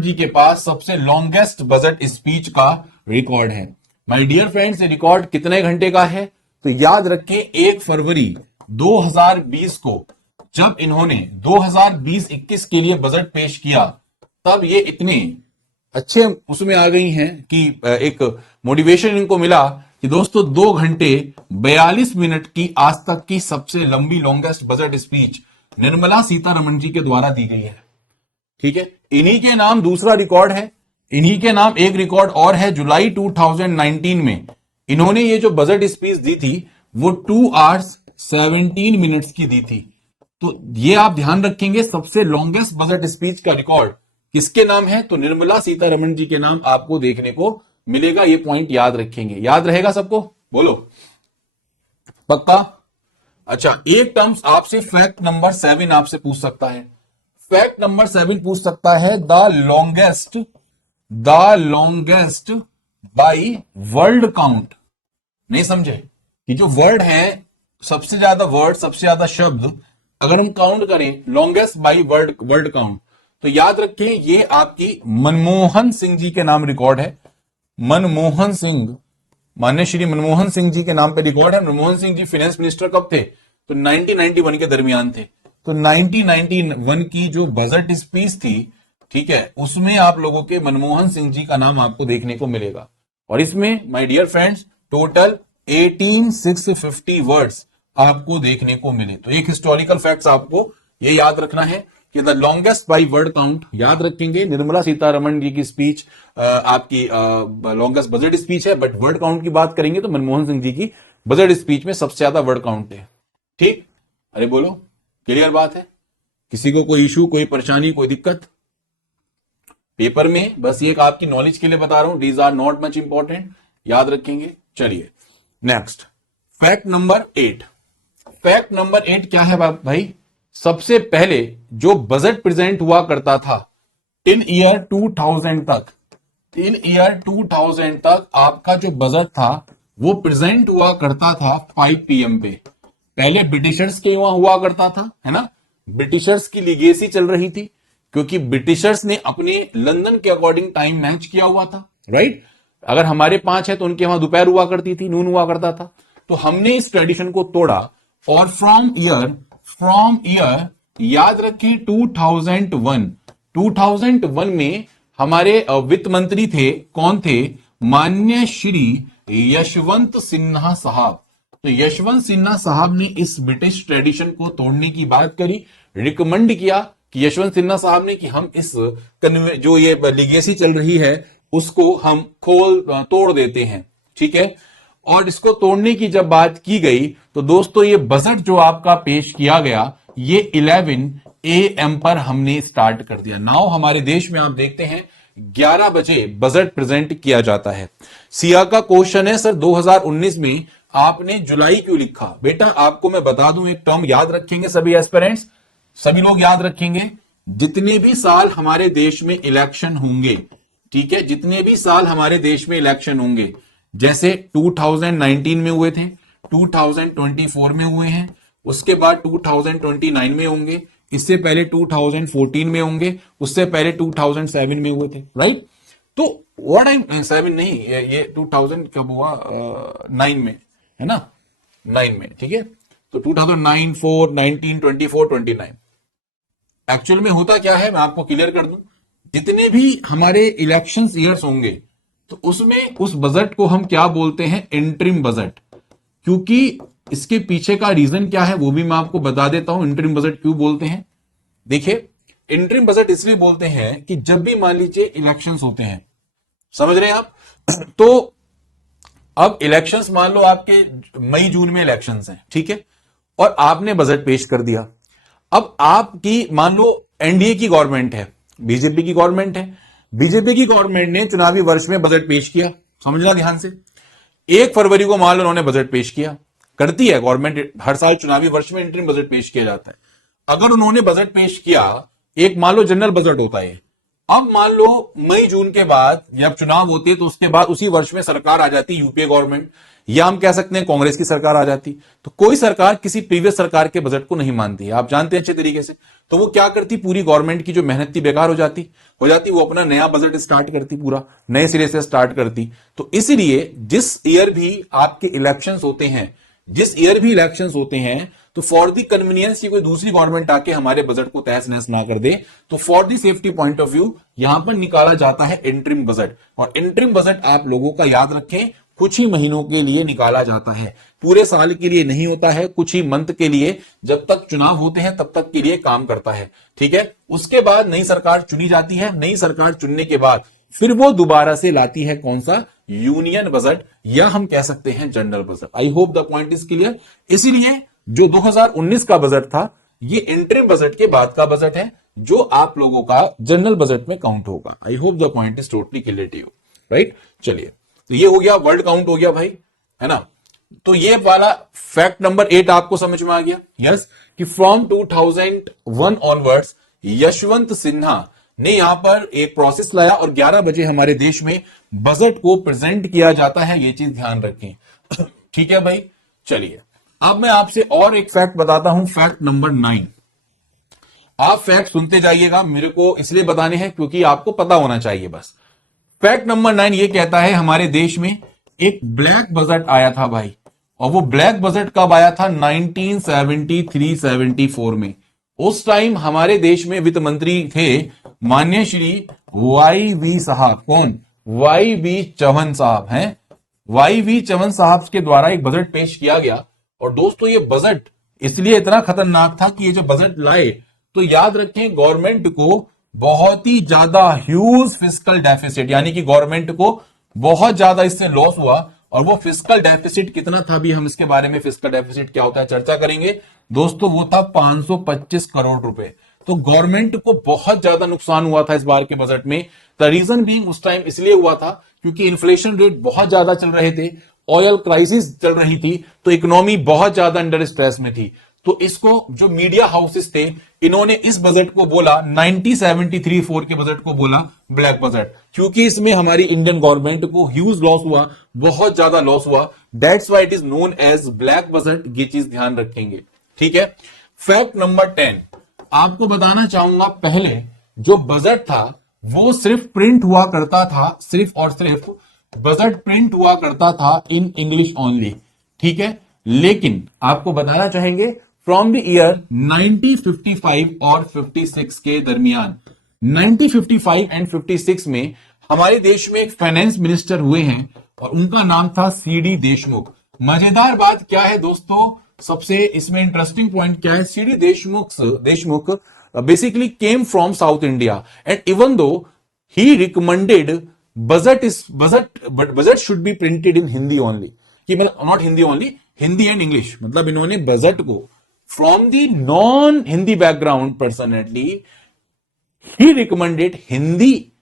जी के पास सबसे लॉन्गेस्ट बजट स्पीच का रिकॉर्ड है। माय डियर फ्रेंड्स, ये रिकॉर्ड कितने घंटे का है? तो याद रखें, 1 फरवरी 2020 को जब इन्होंने 2020-21 के लिए बजट पेश किया, तब ये इतने अच्छे उसमें आ गई हैं कि एक मोटिवेशन इनको मिला कि दोस्तों 2 घंटे 42 मिनट की आज तक की सबसे लंबी longest budget speech Nirmala Sitharaman ji के द्वारा दी गई है। ठीक है, इन्हीं के नाम दूसरा रिकॉर्ड है, इन्हीं के नाम एक रिकॉर्ड और है। जुलाई 2019 में इन्होंने ये जो बजट स्पीच दी थी वो 2 hours 17 मिनट्स की दी थी। तो ये आप ध्यान रखेंगे, सबसे लॉन्गेस्ट बजट स्पीच का रिकॉर्ड किसके नाम है? तो निर्मला सीतारमण जी के नाम आपको देखने को मिलेगा। ये पॉइंट याद रखेंगे, याद रहेगा सबको? बोलो पक्का? अच्छा, एक टर्म्स आपसे फैक्ट नंबर 7 आपसे पूछ सकता है। फैक्ट नंबर 7 पूछ सकता है, the the longest by world count. नहीं समझे कि जो वर्ड है, सबसे ज्यादा वर्ड, सबसे ज्यादा शब्द अगर हम काउंट करें longest by world world count, तो याद रखें ये आपकी मनमोहन सिंह जी के नाम रिकॉर्ड है। मनमोहन सिंह, मान्य श्री मनमोहन सिंह जी के नाम पे रिकॉर्ड है। मनमोहन सिंह जी फाइनेंस मिनिस्टर कब थे? तो 1991 के दरमियान थे। तो 1991 की जो बजट स्पीच थी, ठीक है, उसमें आप लोगों के मनमोहन सिंह जी का नाम आपको देखने को मिलेगा। और इसमें my dear friends total 18650 words आपको देखने को मिले। तो एक हिस्टोरिकल फैक्ट्स आपको ये याद रखना है कि the longest by word count याद रखेंगे। निर्मला सीतारमण जी की स्पीच आपकी लॉन्गेस्ट बजट स्पीच है, बट वर्ड काउंट की बात करेंगे तो मनमोहन सिंह जी की बजट स्पीच में सबसे ज्यादा वर्ड काउंट है। ठीक, अरे बोलो, क्लियर बात है? किसी को कोई इशू, कोई परेशानी, कोई दिक्कत पेपर में? बस ये आपकी नॉलेज के लिए बता रहा हूं, these are not much important, याद रखेंगे। चलिए next, fact number 8। Fact number 8 क्या है भाई? सबसे पहले जो बजट प्रेजेंट हुआ करता था टिल ईयर 2000 तक, टिल ईयर 2000 तक आपका जो बजट था वो प्रेजेंट हुआ करता था 5 PM पे। पहले ब्रिटिशर्स के वहां हुआ करता था, है ना? ब्रिटिशर्स की लीगेसी चल रही थी, क्योंकि ब्रिटिशर्स ने अपने लंदन के अकॉर्डिंग टाइम मैच किया हुआ था, राइट? अगर हमारे 5 है तो उनके वहां दोपहर हुआ करती थी, नून हुआ करता था। तो हमने इस ट्रेडिशन को तोड़ा और फ्रॉम ईयर याद रखिए 2001 में हमारे वित्त मंत्री थे, कौन थे? मान्य श्री यशवंत सिन्हा साहब। तो यशवंत सिन्हा साहब ने इस ब्रिटिश ट्रेडिशन को तोड़ने की बात करी, रिकमेंड किया कि यशवंत सिन्हा साहब ने कि हम इस जो ये लीगेसी चल रही है उसको हम तोड़ देते हैं, ठीक है। और इसको तोड़ने की जब बात की गई तो दोस्तों ये बजट जो आपका पेश किया गया ये 11 AM पर हमने स्टार्ट कर दिया। नाउ हमारे देश में आप देखते हैं 11 बजे बजट प्रेजेंट किया जाता है। सिया का क्वेश्चन है, सर 2019 में आपने जुलाई क्यों लिखा? बेटा आपको मैं बता दूं, एक टर्म याद रखेंगे सभी एस्पिरेंट्स, सभी लोग याद रखेंगे, जितने भी साल हमारे देश में इलेक्शन होंगे, ठीक है, जितने भी साल हमारे देश में इलेक्शन होंगे, जैसे 2019 में हुए थे, 2024 में हुए हैं, उसके बाद 2029 में होंगे, इससे पहले 2014 में होंगे, उससे पहले 2007 में हुए थे, राइट? तो व्हाट आई 7 नहीं, ये 2000 कब हुआ? 9 में, है ना? 9 में, ठीक है। तो 2009, 4, 19, 24, 29 एक्चुअल में होता क्या है, मैं आपको क्लियर कर दूं, जितने भी हमारे इलेक्शन ईयर्स होंगे तो उसमें उस बजट को हम क्या बोलते हैं? Interim budget. क्योंकि इसके पीछे का रीजन क्या है वो भी मैं आपको बता देता हूं, इंटरिम बजट क्यों बोलते हैं। देखिए, इंटरिम बजट इसलिए बोलते हैं कि जब भी मान लीजिए इलेक्शंस होते हैं, समझ रहे हैं आप? तो अब इलेक्शंस मान लो आपके मई जून में इलेक्शंस हैं, ठीक है, और आपने बजट पेश कर दिया। अब आपकी मान लो एनडीए की गवर्नमेंट है, बीजेपी की गवर्नमेंट है, बीजेपी की गवर्नमेंट ने चुनावी वर्ष में बजट पेश किया, समझना ध्यान से। 1 फरवरी को मान लो उन्होंने बजट पेश किया, करती है गवर्नमेंट, हर साल चुनावी वर्ष में इंटरिम बजट पेश किया जाता है। अगर उन्होंने बजट पेश किया, एक मान लो जनरल बजट होता है, अब मान लो मई जून के बाद जब चुनाव होते तो उसके बाद उसी वर्ष में सरकार आ जाती, यूपीए गवर्नमेंट, या हम कह सकते हैं कांग्रेस की सरकार आ जाती। तो कोई सरकार किसी प्रीवियस सरकार के बजट को नहीं मानती है, आप जानते हैं अच्छे तरीके से। तो वो क्या करती, पूरी गवर्नमेंट की जो मेहनत थी बेकार हो जाती, वो अपना नया बजट स्टार्ट करती, पूरा नए सिरे से स्टार्ट करती। तो इसलिए जिस ईयर भी आपके इलेक्शंस होते हैं, तो फॉर दी कन्वीनियंस की कोई दूसरी गवर्नमेंट आके हमारे बजट को तहस नहस ना कर दे, तो for the safety point of view यहां पर निकाला जाता है इंटरिम बजट। और इंटरिम बजट आप लोगों का याद रखें, कुछ ही महीनों के लिए निकाला जाता है, पूरे साल के लिए नहीं होता है, कुछ ही मंथ के लिए, जब तक चुनाव होते हैं तब तक के लिए काम करता है, ठीक है। उसके बाद नई सरकार चुनी जाती है, नई सरकार चुनने के बाद फिर वो दोबारा से लाती है कौन सा? यूनियन बजट, या हम कह सकते हैं general budget. I hope the point is clear. इसीलिए जो 2019 का बजट था ये इंटरिम बजट के बाद का बजट है, जो आप लोगों का जनरल बजट में काउंट होगा। I hope the point is totally clear to you, right? चलिए, तो ये हो गया, वर्ड काउंट हो गया भाई, है ना? तो ये वाला फैक्ट नंबर 8 आपको समझ में आ गया, यस, कि फ्रॉम 2001 ऑनवर्ड्स यशवंत सिन्हा ने यहां पर एक प्रोसेस लाया और 11 बजे हमारे देश में बजट को प्रेजेंट किया जाता है, ये चीज ध्यान रखें। ठीक है भाई, चलिए अब मैं आपसे और एक फैक्ट बताता हूं, फैक्ट नंबर 9। आप फैक्ट सुनते जाइएगा, मेरे को इसलिए बताने हैं क्योंकि आपको पता होना चाहिए बस। फैक्ट नंबर 9 ये कहता है हमारे देश में एक ब्लैक बजट आया था भाई, और वो ब्लैक बजट कब आया था? 1973-74 में। उस टाइम हमारे देश में वित्त मंत्री थे माननीय श्री वाई वी साहब। कौन? वाई वी चौहान साहब हैं। वाई वी चौहान साहब के द्वारा एक बजट पेश किया गया। और दोस्तों ये बजट इसलिए इतना खतरनाक था कि ये जो बजट लाए, तो याद रखें गवर्नमेंट को बहुत ही ज्यादा ह्यूज फिस्कल डेफिसिट, यानी कि गवर्नमेंट को बहुत ज्यादा इससे लॉस हुआ। और वो फिस्कल डेफिसिट कितना था, भी हम इसके बारे में फिस्कल डेफिसिट क्या होता है चर्चा करेंगे दोस्तों। वो था 525 करोड़ रुपए। तो गवर्नमेंट को बहुत ज्यादा नुकसान हुआ था इस बार के बजट में। द रीजन बीइंग उस टाइम इसलिए हुआ था क्योंकि इन्फ्लेशन रेट बहुत ज्यादा चल रहे थे, ऑयल क्राइसिस चल रही थी, तो इकोनॉमी बहुत ज्यादा अंडर स्ट्रेस में थी। तो इसको जो मीडिया हाउसेस थे, इन्होंने इस बजट को बोला 1973-4 के बजट को बोला ब्लैक बजट, क्योंकि इसमें हमारी इंडियन गवर्नमेंट को ह्यूज लॉस हुआ, बहुत ज्यादा लॉस हुआ। That's why it is known as black budget. ये चीज ध्यान रखेंगे, ठीक है। फैक्ट नंबर 10 आपको बताना चाहूंगा, पहले जो बजट था वो सिर्फ प्रिंट हुआ करता था, सिर्फ और सिर्फ बजट प्रिंट हुआ करता था इन इंग्लिश ओनली, ठीक है। लेकिन आपको बताना चाहेंगे फ्रॉम द ईयर 1955 और 56 के दरमियान, 1955 एंड 56 में हमारे देश में एक फाइनेंस मिनिस्टर हुए हैं और उनका नाम था सीडी देशमुख। मजेदार बात क्या है दोस्तों, सबसे इसमें इंटरेस्टिंग पॉइंट क्या है, C D Deshmukh basically came from south India and even though he recommended budget should be printed in Hindi only, कि मतलब not Hindi only, Hindi and English. मतलब इन्होंने बजट को from the non Hindi background personality he recommended Hindi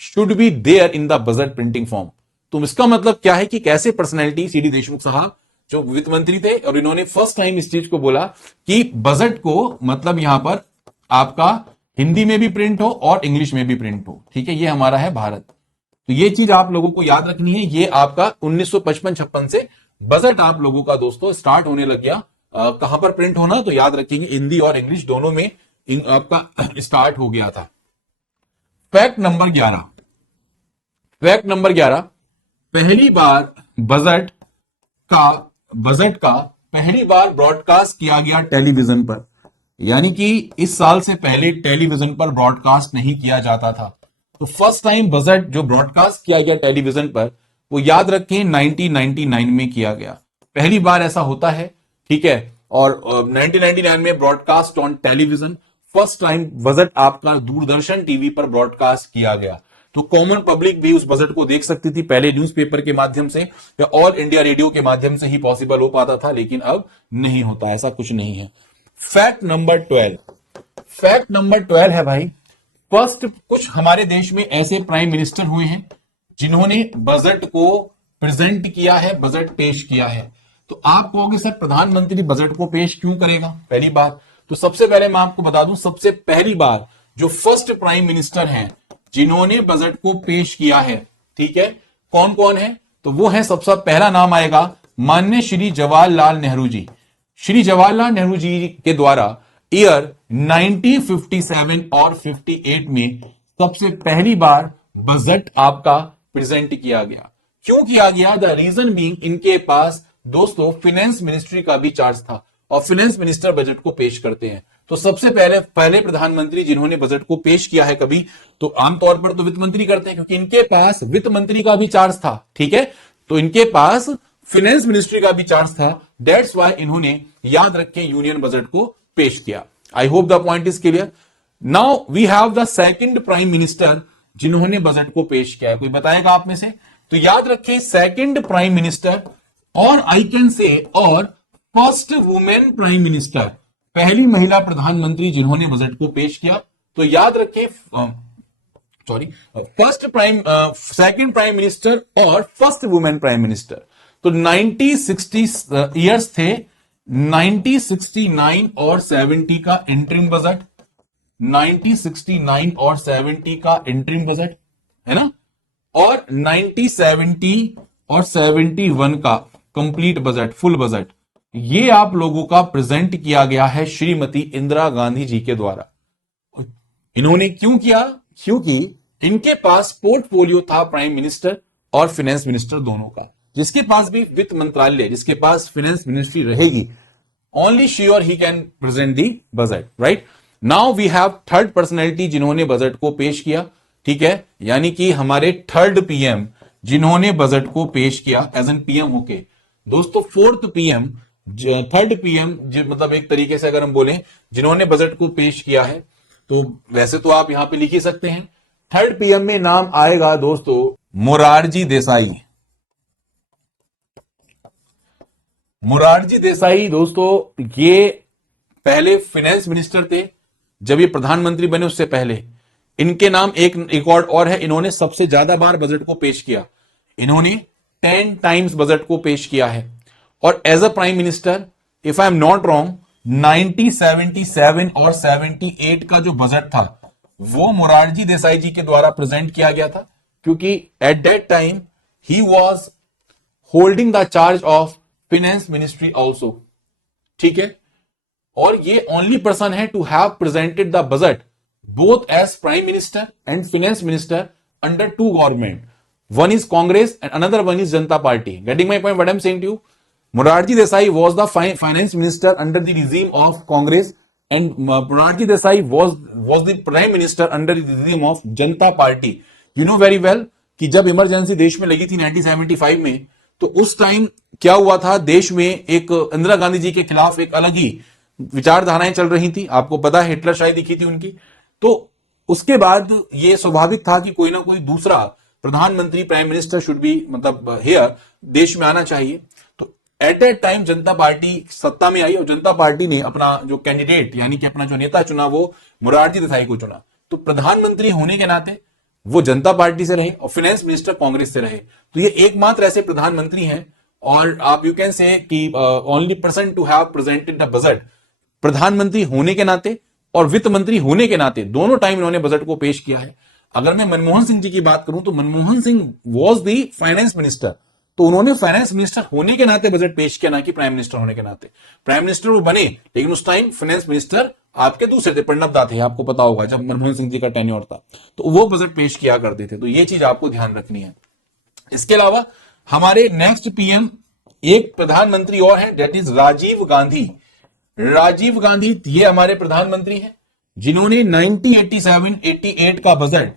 should be there in the budget printing form. तो इसका मतलब क्या है कि कैसे पर्सनैलिटी सीडी देशमुख साहब जो वित्त मंत्री थे और इन्होंने फर्स्ट टाइम इस चीज को बोला कि बजट को मतलब यहां पर आपका हिंदी में भी प्रिंट हो और इंग्लिश में भी प्रिंट हो, ठीक है। ये हमारा है भारत। तो ये चीज आप लोगों को याद रखनी है। ये आपका 1955-56 से बजट आप लोगों का दोस्तों स्टार्ट होने लग गया। कहां पर प्रिंट होना, तो याद रखेंगे हिंदी और इंग्लिश दोनों में आपका स्टार्ट हो गया था। फैक्ट नंबर 11 पहली बार बजट का पहली बार ब्रॉडकास्ट किया गया टेलीविजन पर, यानी कि इस साल से पहले टेलीविजन पर ब्रॉडकास्ट नहीं किया जाता था। तो फर्स्ट टाइम बजट जो ब्रॉडकास्ट किया गया टेलीविजन पर, वो याद रखें 1999 में किया गया, पहली बार ऐसा होता है, ठीक है। और 1999 में broadcast on television, first time budget आपका दूरदर्शन टीवी पर ब्रॉडकास्ट किया गया। तो कॉमन पब्लिक भी उस बजट को देख सकती थी, पहले न्यूज़पेपर के माध्यम से या ऑल इंडिया रेडियो के माध्यम से ही पॉसिबल हो पाता था, लेकिन अब नहीं होता, ऐसा कुछ नहीं है। फैक्ट नंबर 12 है भाई, फर्स्ट कुछ हमारे देश में ऐसे प्राइम मिनिस्टर हुए हैं जिन्होंने बजट को प्रेजेंट किया है, बजट पेश किया है। तो आप कहोगे सर प्रधानमंत्री बजट को पेश क्यों करेगा पहली बार? तो सबसे पहले मैं आपको बता दूं, सबसे पहली बार जो फर्स्ट प्राइम मिनिस्टर हैं जिन्होंने बजट को पेश किया है, ठीक है, कौन कौन है? तो वो है, सबसे पहला नाम आएगा माननीय श्री जवाहरलाल नेहरू जी। श्री जवाहरलाल नेहरू जी के द्वारा ईयर 1957 और 58 में सबसे पहली बार बजट आपका प्रेजेंट किया गया। क्यों किया गया? द रीजन बीइंग इनके पास दोस्तों फाइनेंस मिनिस्ट्री का भी चार्ज था और फाइनेंस मिनिस्टर बजट को पेश करते हैं। तो सबसे पहले प्रधानमंत्री जिन्होंने बजट को पेश किया है कभी, तो आमतौर पर तो वित्त मंत्री करते हैं क्योंकि इनके पास वित्त मंत्री का भी चार्ज था, ठीक है। तो इनके पास फाइनेंस मिनिस्ट्री का भी चार्ज था, दैट्स व्हाई इन्होंने याद रखें यूनियन बजट को पेश किया। I hope the point is clear. Now we have the second prime minister जिन्होंने बजट को पेश किया है, कोई बताएगा आप में से? तो याद रखें सेकंड प्राइम मिनिस्टर और आई कैन से और फर्स्ट वुमेन प्राइम मिनिस्टर, पहली महिला प्रधानमंत्री जिन्होंने बजट को पेश किया। तो याद रखें सेकंड प्राइम मिनिस्टर और फर्स्ट वुमेन प्राइम मिनिस्टर। तो 1960 ईयर्स थे, 1969 और 70 का इंटरिम बजट, 90, 69 और 70 का इंटरिम बजट है ना, और 90, 70 और 71 का कंप्लीट बजट, फुल बजट, ये आप लोगों का प्रेजेंट किया गया है श्रीमती इंदिरा गांधी जी के द्वारा। इन्होंने क्यों किया? क्योंकि इनके पास पोर्टफोलियो था प्राइम मिनिस्टर और फाइनेंस मिनिस्टर दोनों का। जिसके पास भी वित्त मंत्रालय, जिसके पास फाइनेंस मिनिस्ट्री रहेगी, only she or he can present the budget, right? Now we have third personality जिन्होंने बजट को पेश किया, ठीक है, यानी कि हमारे थर्ड पीएम जिन्होंने बजट को पेश किया एज एन पीएम होके। दोस्तों फोर्थ पीएम, थर्ड पीएम मतलब एक तरीके से अगर हम बोलें जिन्होंने बजट को पेश किया है, तो वैसे तो आप यहां पे लिख ही सकते हैं। थर्ड पीएम में नाम आएगा दोस्तों मोरारजी देसाई। मोरारजी देसाई दोस्तों ये पहले फाइनेंस मिनिस्टर थे, जब ये प्रधानमंत्री बने उससे पहले। इनके नाम एक रिकॉर्ड और है, इन्होंने सबसे ज्यादा बार बजट को पेश किया, इन्होंने 10 टाइम्स बजट को पेश किया है। और as a prime minister, if I am not wrong, 90, 77 और 78 का जो बजट था वो मोरारजी देसाई जी के द्वारा प्रेजेंट किया गया था, क्योंकि at that time he was holding the charge of finance ministry also, ठीक है। और ये ओनली पर्सन है to have presented the budget both as prime minister and finance minister under two government, one is Congress and another one is Janata party. Getting my point what I am saying to you? Morarji Desai was the finance minister under the regime of Congress, and Morarji Desai was the prime minister under the regime of Janata Party. You know very well कि जब emergency देश में लगी थी 1975 में, तो उस time क्या हुआ था, देश में एक इंदिरा गांधी जी के खिलाफ एक अलग ही विचारधाराएं चल रही थी। आपको पता है हिटलरशाही दिखी थी उनकी। तो उसके बाद ये स्वाभाविक था कि कोई ना कोई दूसरा प्रधानमंत्री, प्राइम मिनिस्टर शुड बी, मतलब हेयर देश में आना चाहिए। Eight that time Janata party सत्ता में आई और जनता पार्टी ने अपना जो कैंडिडेट यानी कि अपना जो नेता चुना वो मोरारजी देसाई को चुना। तो प्रधानमंत्री होने के नाते वो जनता पार्टी से रहे और फाइनेंस मिनिस्टर कांग्रेस से रहे। तो ये एकमात्र ऐसे प्रधानमंत्री हैं, और आप यू कैन से कि only person to have presented the budget, प्रधानमंत्री होने के नाते और वित्त मंत्री होने के नाते दोनों टाइम इन्होंने बजट को पेश किया है। अगर मैं मनमोहन सिंह जी की बात करूं तो Manmohan Singh was the finance minister, तो उन्होंने फाइनेंस मिनिस्टर होने के नाते बजट पेश किया, ना कि प्राइम मिनिस्टर होने के नाते। प्राइम मिनिस्टर वो बने, लेकिन उस टाइम फाइनेंस मिनिस्टर आपके दूसरे थे, प्रणब दा थे, आपको पता होगा, जब मनमोहन सिंह जी का टेन्योर था तो वो बजट पेश किया करते थे। तो ये चीज आपको ध्यान रखनी है। इसके अलावा हमारे नेक्स्ट पीएम एक प्रधानमंत्री और है, दैट इज राजीव गांधी। राजीव गांधी ये हमारे प्रधानमंत्री हैं जिन्होंने 1987-88 का बजट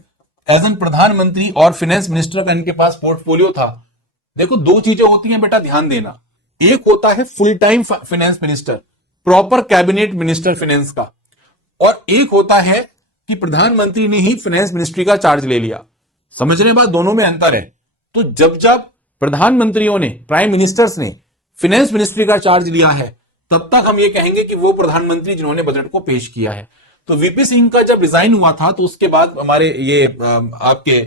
एज एन प्रधानमंत्री और फाइनेंस मिनिस्टर का इनके पास पोर्टफोलियो था। देखो दो चीजें होती हैं बेटा, ध्यान देना। एक होता है full time finance minister, proper cabinet minister finance का, और एक होता है कि प्रधानमंत्री ने ही फाइनेंस मिनिस्ट्री का चार्ज ले लिया। समझने बात, दोनों में अंतर है। तो जब जब प्रधानमंत्रियों ने, प्राइम मिनिस्टर्स ने फाइनेंस मिनिस्ट्री का चार्ज लिया है, तब तक हम ये कहेंगे कि वो प्रधानमंत्री जिन्होंने बजट को पेश किया है। तो वीपी सिंह का जब रिजाइन हुआ था तो उसके बाद हमारे ये आपके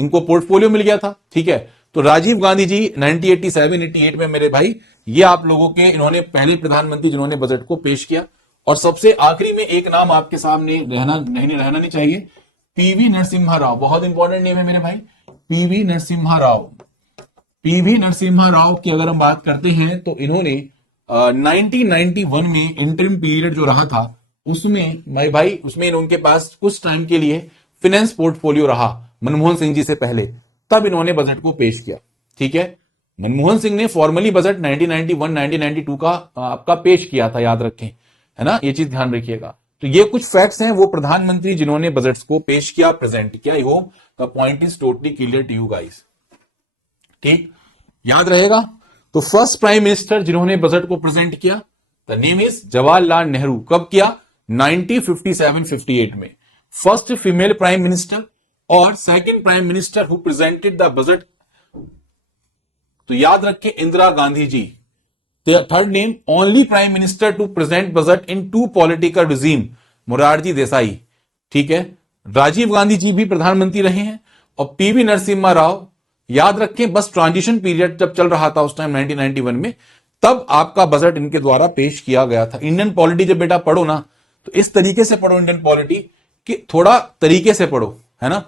इनको पोर्टफोलियो मिल गया था, ठीक है। तो राजीव गांधी जी 1987-88 में मेरे भाई ये आप लोगों के, इन्होंने पहले प्रधानमंत्री जिन्होंने बजट को पेश किया। और सबसे आखिरी में एक नाम आपके सामने रहना नहीं चाहिए, पीवी नरसिम्हा राव। बहुत इंपॉर्टेंट नेम है मेरे भाई, पीवी नरसिम्हा राव। पीवी नरसिम्हा राव की अगर हम बात करते हैं तो इन्होंने 1991 में इंटरिम पीरियड जो रहा था उसमें मेरे भाई, उसमें उनके पास कुछ टाइम के लिए फाइनेंस पोर्टफोलियो रहा मनमोहन सिंह जी से पहले, तब इन्होंने बजट को पेश किया, ठीक है। मनमोहन सिंह ने फॉर्मली बजट 1991-1992 का आपका पेश किया था, याद रखें, है ना, ये चीज ध्यान रखिएगा। तो ये कुछ फैक्ट्स हैं, वो प्रधानमंत्री जिन्होंने बजट्स को पेश किया, प्रेजेंट किया। I hope the point is totally clear to you guys, ठीक, याद रहेगा। तो फर्स्ट प्राइम मिनिस्टर जिन्होंने बजट को प्रेजेंट किया, the name is Jawaharlal Nehru. कब किया? 1957-58 में। फर्स्ट फीमेल प्राइम मिनिस्टर और second prime minister who presented the budget, तो याद रखें Indira Gandhi ji. Third name, only prime minister to present budget in two political regime, Morarji Desai, ठीक है। राजीव गांधी जी भी प्रधानमंत्री रहे हैं, और पीवी नरसिम्हा राव, याद रखें, बस ट्रांजिशन पीरियड जब चल रहा था उस टाइम 1991 में, तब आपका बजट इनके द्वारा पेश किया गया था। इंडियन पॉलिटी जब बेटा पढ़ो ना, तो इस तरीके से पढ़ो इंडियन पॉलिटी, कि थोड़ा तरीके से पढ़ो, है ना।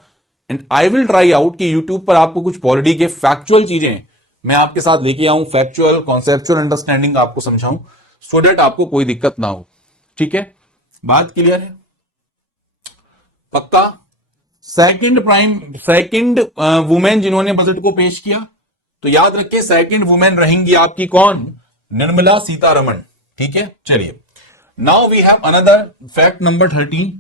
And I will try out कि यूट्यूब पर आपको कुछ पॉलिटी के फैक्चुअल चीजें मैं आपके साथ लेके आऊं, फैक्चुअल कॉन्सेप्चुअल अंडरस्टैंडिंग आपको समझाऊं, सो दैट आपको कोई दिक्कत ना हो। ठीक है, बात क्लियर है, पक्का। सेकंड वुमेन जिन्होंने बजट को पेश किया, तो याद रखिए सेकंड वुमेन रहेंगी आपकी कौन, निर्मला सीतारमण। ठीक है, चलिए now we have another fact number 13।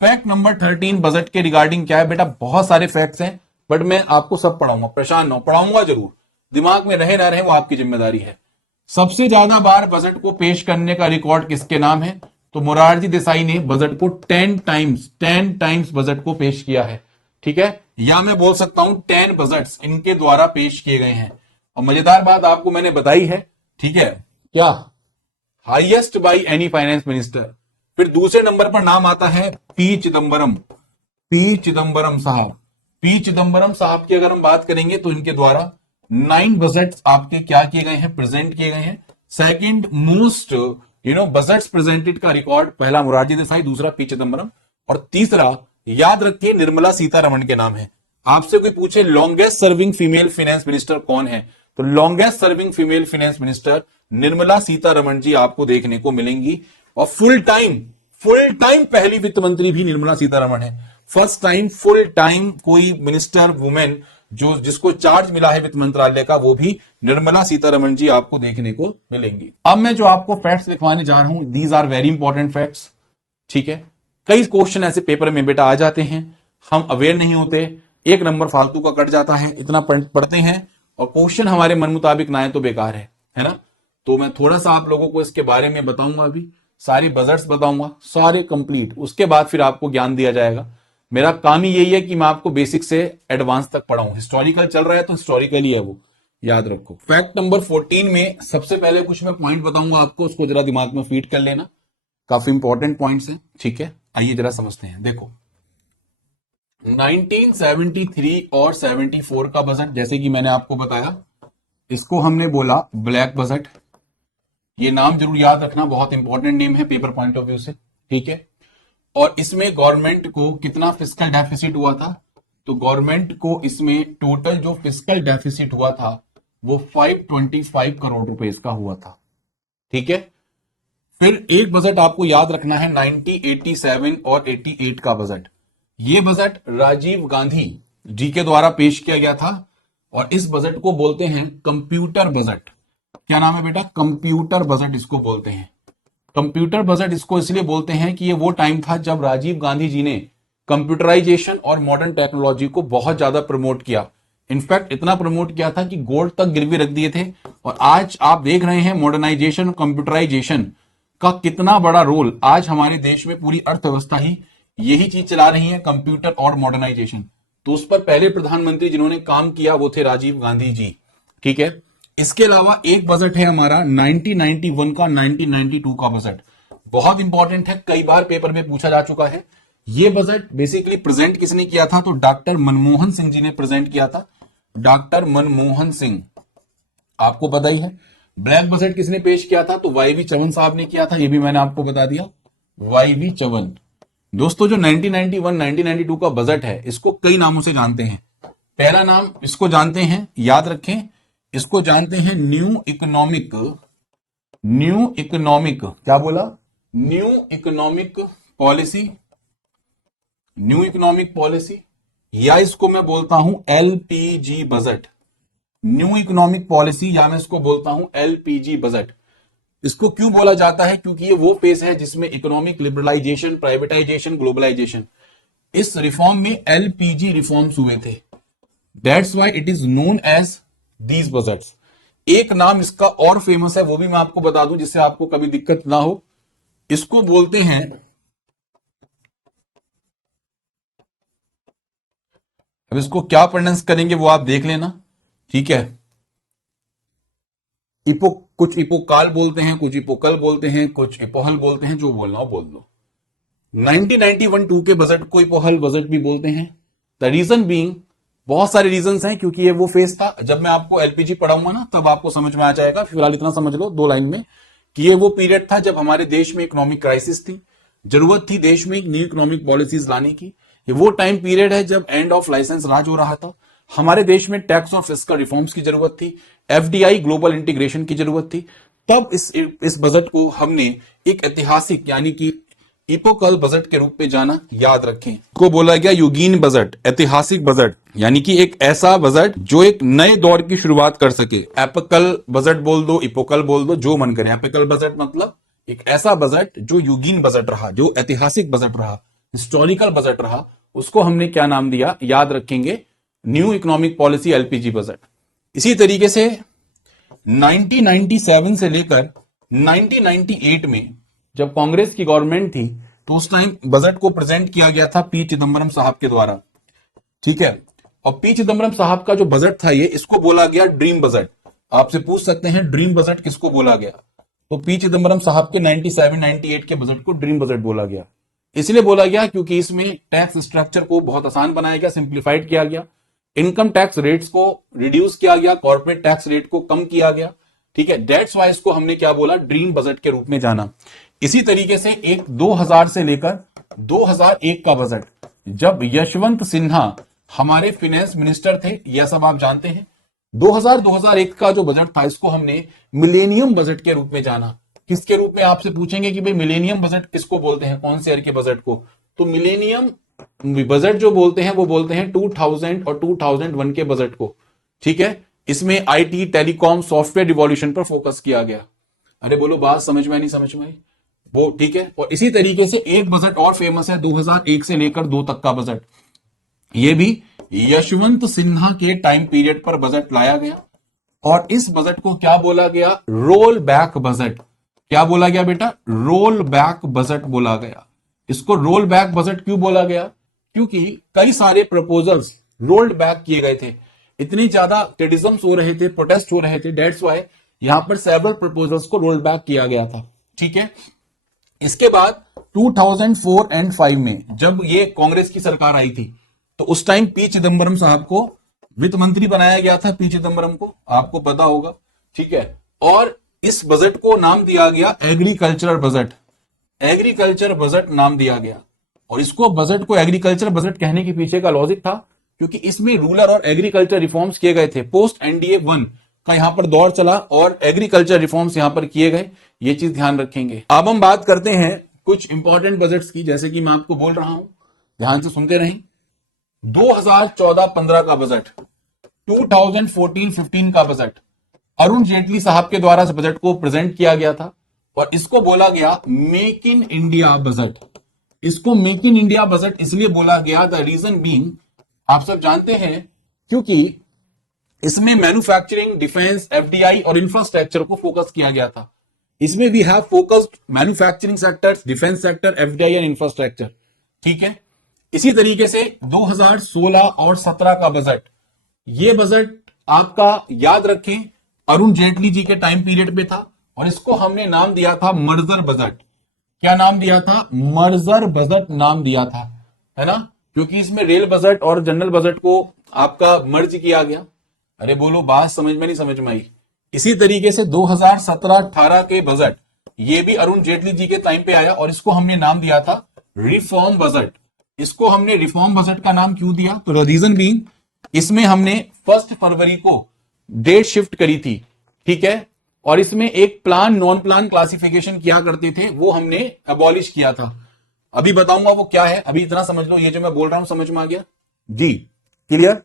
Fact number 13 budget के रिगार्डिंग क्या है बेटा, बहुत सारे फैक्ट्स हैं, बट मैं आपको सब पढ़ाऊंगा, परेशान ना हो, पढ़ाऊंगा जरूर, दिमाग में रहे ना रहे वो आपकी जिम्मेदारी है। सबसे ज्यादा बार बजट को पेश करने का रिकॉर्ड किसके नाम है, तो मोरारजी देसाई ने बजट को 10 टाइम्स बजट को पेश किया है। ठीक है, या मैं बोल सकता हूं 10 बजट्स इनके द्वारा पेश किए गए हैं। और मजेदार बात आपको मैंने बताई है, ठीक है, क्या highest by any finance minister. फिर दूसरे नंबर पर नाम आता है पी चिदम्बरम साहब। पी चिदम्बरम साहब की अगर हम बात करेंगे तो इनके द्वारा 9 बजट्स आपके क्या किए गए हैं, प्रेजेंट किए गए हैं। सेकंड मोस्ट बजट्स प्रेजेंटेड का रिकॉर्ड पहला मोरारजी देसाई, दूसरा पी चिदम्बरम, और तीसरा याद रखिए निर्मला सीतारमण के नाम है। आपसे कोई पूछे longest serving female finance minister कौन है, तो longest serving female finance minister Nirmala Sitharaman ji आपको देखने को मिलेंगी। और फुल टाइम पहली वित्त मंत्री भी निर्मला सीतारमण है। फर्स्ट टाइम फुल टाइम कोई मिनिस्टर वुमेन जो जिसको चार्ज मिला है वित्त मंत्रालय का, वो भी निर्मला सीतारमण जी आपको देखने को मिलेंगी। अब मैं जो आपको फैक्ट्स लिखवाने जा रहा हूं, these are very important facts. ठीक है, कई क्वेश्चन ऐसे पेपर में बेटा आ जाते हैं, हम अवेयर नहीं होते, एक नंबर फालतू का कट जाता है, इतना पढ़ते हैं और क्वेश्चन हमारे मन मुताबिक ना आए तो बेकार है ना। तो मैं थोड़ा सा आप लोगों को इसके बारे में बताऊंगा, अभी सारी बजट्स बताऊंगा, सारे कंप्लीट, उसके बाद फिर आपको ज्ञान दिया जाएगा। मेरा काम ही यही है कि मैं आपको बेसिक से एडवांस तक पढ़ाऊं। हिस्टोरिकल चल रहा है तो हिस्टोरिकल ही है वो, याद रखो। फैक्ट नंबर 14 में सबसे पहले कुछ मैं पॉइंट बताऊंगा आपको, उसको जरा दिमाग में फीड कर लेना, काफी इंपॉर्टेंट पॉइंट्स हैं। ठीक है, आइए जरा समझते हैं। देखो 1973 और 74 का बजट, जैसे कि मैंने आपको बताया, इसको हमने बोला ब्लैक बजट। ये नाम जरूर याद रखना, बहुत इंपॉर्टेंट नेम है पेपर पॉइंट ऑफ व्यू से। ठीक है, और इसमें गवर्नमेंट को कितना फिस्कल डेफिसिट हुआ था, तो गवर्नमेंट को इसमें टोटल जो फिस्कल डेफिसिट हुआ था वो 525 करोड़ रुपए इसका हुआ था। ठीक है, फिर एक बजट आपको याद रखना है 1987 और 88 का बजट। ये बजट राजीव गांधी जी के द्वारा पेश किया गया था और इस बजट को बोलते हैं कंप्यूटर बजट। क्या नाम है बेटा, कंप्यूटर बजट इसको बोलते हैं। कंप्यूटर बजट इसको इसलिए बोलते हैं कि ये वो टाइम था जब राजीव गांधी जी ने कंप्यूटराइजेशन और मॉडर्न टेक्नोलॉजी को बहुत ज्यादा प्रमोट किया। इनफैक्ट इतना प्रमोट किया था कि गोल्ड तक गिरवी रख दिए थे। और आज आप देख रहे हैं मॉडर्नाइजेशन और कंप्यूटराइजेशन का कितना बड़ा रोल आज हमारे देश में, पूरी अर्थव्यवस्था ही यही चीज चला रही है, कंप्यूटर और मॉडर्नाइजेशन। तो उस पर पहले प्रधानमंत्री जिन्होंने काम किया वो थे राजीव गांधी जी। ठीक है, इसके अलावा एक बजट है हमारा 1991 का, 1992 का बजट, बहुत इंपॉर्टेंट है, कई बार पेपर में पूछा जा चुका है। यह बजट बेसिकली प्रेजेंट किसने किया था, तो डॉक्टर मनमोहन सिंह जी ने प्रेजेंट किया था। डॉक्टर मनमोहन सिंह, आपको पता ही है। ब्लैक बजट किसने पेश किया था, तो वाईवी चवन साहब ने किया था, यह भी मैंने आपको बता दिया, वाईवी चवन। दोस्तों जो 1991 1992 का बजट है, इसको कई नामों से जानते हैं। पहला नाम इसको जानते हैं, याद रखें, इसको जानते हैं न्यू इकोनॉमिक क्या बोला, न्यू इकोनॉमिक पॉलिसी, या इसको मैं बोलता हूं LPG budget. New economic policy, या मैं इसको बोलता हूं एलपीजी बजट। इसको क्यों बोला जाता है, क्योंकि ये वो फेज है जिसमें इकोनॉमिक लिबरलाइजेशन, प्राइवेटाइजेशन, ग्लोबलाइजेशन, इस रिफॉर्म में एलपीजी रिफॉर्म्स हुए थे। That's why it is known as these budgets. एक नाम इसका और फेमस है, वो भी मैं आपको बता दूं जिससे आपको कभी दिक्कत ना हो। इसको बोलते हैं, अब इसको क्या प्रोनाउंस करेंगे वो आप देख लेना। ठीक है, कुछ इपोकाल बोलते हैं, कुछ इपोकल बोलते हैं, कुछ इपोहल बोलते हैं, जो बोलना हो बोल दो। 1991-2 के बजट को इपोहल बजट भी बोलते हैं। द रीजन बीइंग, बहुत सारे रीजंस हैं, क्योंकि ये वो फेज था, जब मैं आपको एलपीजी पढ़ाऊंगा ना तब आपको समझ में आ जाएगा। फिलहाल इतना समझ लो 2 लाइन में कि ये वो पीरियड था जब हमारे देश में इकोनॉमिक क्राइसिस थी, जरूरत थी देश में एक न्यू इकोनॉमिक पॉलिसीज लाने की। ये वो टाइम पीरियड है जब एंड ऑफ लाइसेंस राज हो रहा था। हमारे देश में टैक्स और फिस्कल रिफॉर्म्स की जरूरत थी, एफडीआई ग्लोबल इंटीग्रेशन की जरूरत थी। तब इस बजट को हमने एक ऐतिहासिक यानी कि इपोकल बजट के रूप में जाना, याद रखें। को बोला गया युगीन बजट, ऐतिहासिक बजट, यानी कि एक ऐसा बजट जो एक नए दौर की शुरुआत कर सके। एपिकल बजट बोल दो, इपोकल बोल दो, जो मन करे। एपिकल बजट मतलब एक ऐसा बजट जो युगीन बजट रहा, जो ऐतिहासिक बजट रहा, हिस्टोरिकल बजट रहा, उसको हमने क्या नाम दिया, याद रखेंगे, new economic policy LPG budget. इसी तरीके से 1997 से लेकर 1998 में जब कांग्रेस की गवर्नमेंट थी तो उस टाइम बजट को प्रेजेंट किया गया था पी चिदम्बरम साहब के द्वारा, ठीक है। और पी चिदम्बरम साहब का जो बजट था ये, इसको बोला गया ड्रीम बजट। आपसे पूछ सकते हैं ड्रीम बजट किसको बोला गया, तो पी चिदम्बरम साहब के 97-98 के बजट को ड्रीम बजट बोला गया। इसलिए बोला गया क्योंकि इसमें टैक्स स्ट्रक्चर को बहुत आसान बनाया गया, सिंप्लीफाइड किया गया, इनकम टैक्स रेट्स को रिड्यूस किया गया, कॉर्पोरेट टैक्स रेट को कम किया गया, ठीक है। डेट्स वाइज को हमने क्या बोला, ड्रीम बजट के रूप में जाना। इसी तरीके से एक 2000 से लेकर 2001 का बजट, जब यशवंत सिन्हा हमारे फाइनेंस मिनिस्टर थे, यह सब आप जानते हैं। 2001 का जो बजट था इसको हमने मिलेनियम बजट के रूप में जाना। किसके रूप में, आपसे पूछेंगे कि भाई मिलेनियम बजट किसको बोलते हैं, कौन से ईयर के बजट को, तो मिलेनियम बजट जो बोलते हैं वो बोलते हैं 2000 और 2001 के बजट को, ठीक है। इसमें आईटी, टेलीकॉम, सॉफ्टवेयर रिवॉल्यूशन पर फोकस किया गया। अरे बोलो बात समझ में नहीं समझ में आई वो, ठीक है। और इसी तरीके से एक बजट और फेमस है 2001 से लेकर 2 तक का बजट, ये भी यशवंत सिन्हा के टाइम पीरियड पर बजट लाया गया। और इस बजट को क्या बोला गया, रोल बैक बजट। क्या बोला गया बेटा, रोल बैक बजट बोला गया। इसको रोल बैक बजट क्यों बोला गया, क्योंकि कई सारे प्रपोजल्स रोल्ड बैक किए गए थे, इतनी ज्यादा क्रिटिसिज्म्स हो रहे थे, प्रोटेस्ट हो रहे थे, डेट्स वाई यहां पर सेवरल प्रपोजल्स को रोल बैक किया गया था, ठीक है। इसके बाद 2004 एंड 5 में जब ये कांग्रेस की सरकार आई थी तो उस टाइम पी चिदम्बरम साहब को वित्त मंत्री बनाया गया था, पी चिदम्बरम को, आपको पता होगा, ठीक है। और इस बजट को नाम दिया गया एग्रीकल्चर बजट, एग्रीकल्चर बजट नाम दिया गया। और इसको बजट को एग्रीकल्चर बजट कहने के पीछे का लॉजिक था क्योंकि इसमें रूरल और एग्रीकल्चर रिफॉर्म्स किए गए थे। पोस्ट एनडीए 1 का यहां पर दौर चला और एग्रीकल्चर रिफॉर्म्स यहां पर किए गए, ये चीज ध्यान रखेंगे। अब हम बात करते हैं कुछ इंपॉर्टेंट बजट्स की, जैसे कि मैं आपको बोल रहा हूं, ध्यान से सुनते रहें। 2014-15 का बजट, 2014-15 का बजट अरुण जेटली साहब के द्वारा इस बजट को प्रेजेंट किया गया था और इसको बोला गया मेक इन इंडिया बजट। इसको मेक इन इंडिया बजट इसलिए बोला गया, द रीजन बीइंग आप सब जानते हैं क्योंकि इसमें मैन्युफैक्चरिंग, डिफेंस, एफडीआई और इंफ्रास्ट्रक्चर को फोकस किया गया था। इसमें we have focused manufacturing sector, defence sector, FDI and infrastructure, ठीक है। इसी तरीके से 2016 और 17 का बजट, ये बजट आपका याद रखें अरुण जेटली जी के टाइम पीरियड पे था और इसको हमने नाम दिया था मर्जर बजट। क्या नाम दिया था, मर्जर बजट नाम दिया था, है ना, क्योंकि इसमें रेल बजट और जनरल बजट को आपका मर्ज किया गया। अरे बोलो बात समझ में नहीं समझ में आई। इसी तरीके से 2017-18 के बजट, ये भी अरुण जेटली जी के टाइम पे आया और इसको हमने नाम दिया था रिफॉर्म बजट। इसको हमने रिफॉर्म बजट का नाम क्यों दिया, तो रीजन बीइंग इसमें हमने 1 फरवरी को डेट शिफ्ट करी थी, ठीक है। और इसमें एक प्लान नॉन प्लान क्लासिफिकेशन किया करते थे, वो हमने अबॉलिश किया था। अभी बताऊंगा वो क्या है, अभी इतना समझ लो, ये जो मैं बोल रहा हूं समझ में आ गया जी, क्लियर।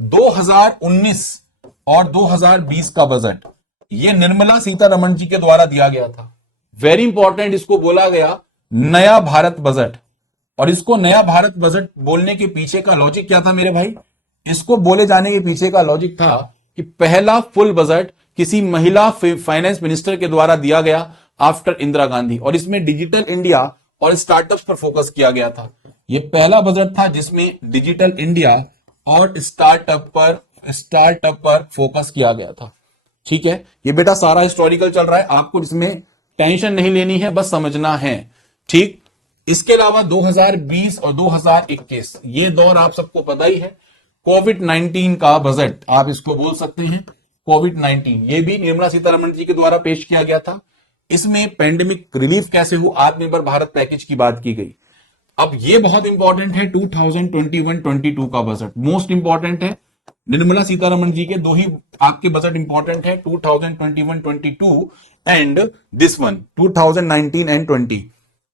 2019 और 2020 का बजट, ये निर्मला सीतारमण जी के द्वारा दिया गया था। वेरी इंपॉर्टेंट, इसको बोला गया नया भारत बजट। और इसको नया भारत बजट बोलने के पीछे का लॉजिक क्या था मेरे भाई, इसको बोले जाने के पीछे का लॉजिक था कि पहला फुल बजट किसी महिला फाइनेंस मिनिस्टर के द्वारा दिया गया आफ्टर इंदिरा गांधी, और इसमें डिजिटल इंडिया और स्टार्टअप्स पर फोकस किया गया था। यह पहला बजट था जिसमें डिजिटल इंडिया और स्टार्टअप पर फोकस किया गया था, ठीक है। ये बेटा सारा हिस्टोरिकल चल रहा है, आपको इसमें टेंशन नहीं लेनी है, बस समझना है, ठीक। इसके अलावा 2020 और 2021 ये दौर आप सबको पता ही है। कोविड-19 का बजट आप इसको बोल सकते हैं कोविड-19, ये भी निर्मला सीतारमण जी के द्वारा पेश किया गया था। इसमें पेंडेमिक रिलीफ कैसे हो, आत्मनिर्भर भारत पैकेज की बात की गई। अब ये बहुत इंपॉर्टेंट है 2021-22 का बजट, मोस्ट इंपॉर्टेंट है। निर्मला सीतारमण जी के दो ही आपके बजट इंपॉर्टेंट है, 2021-22 एंड दिस वन 2019 एंड 20।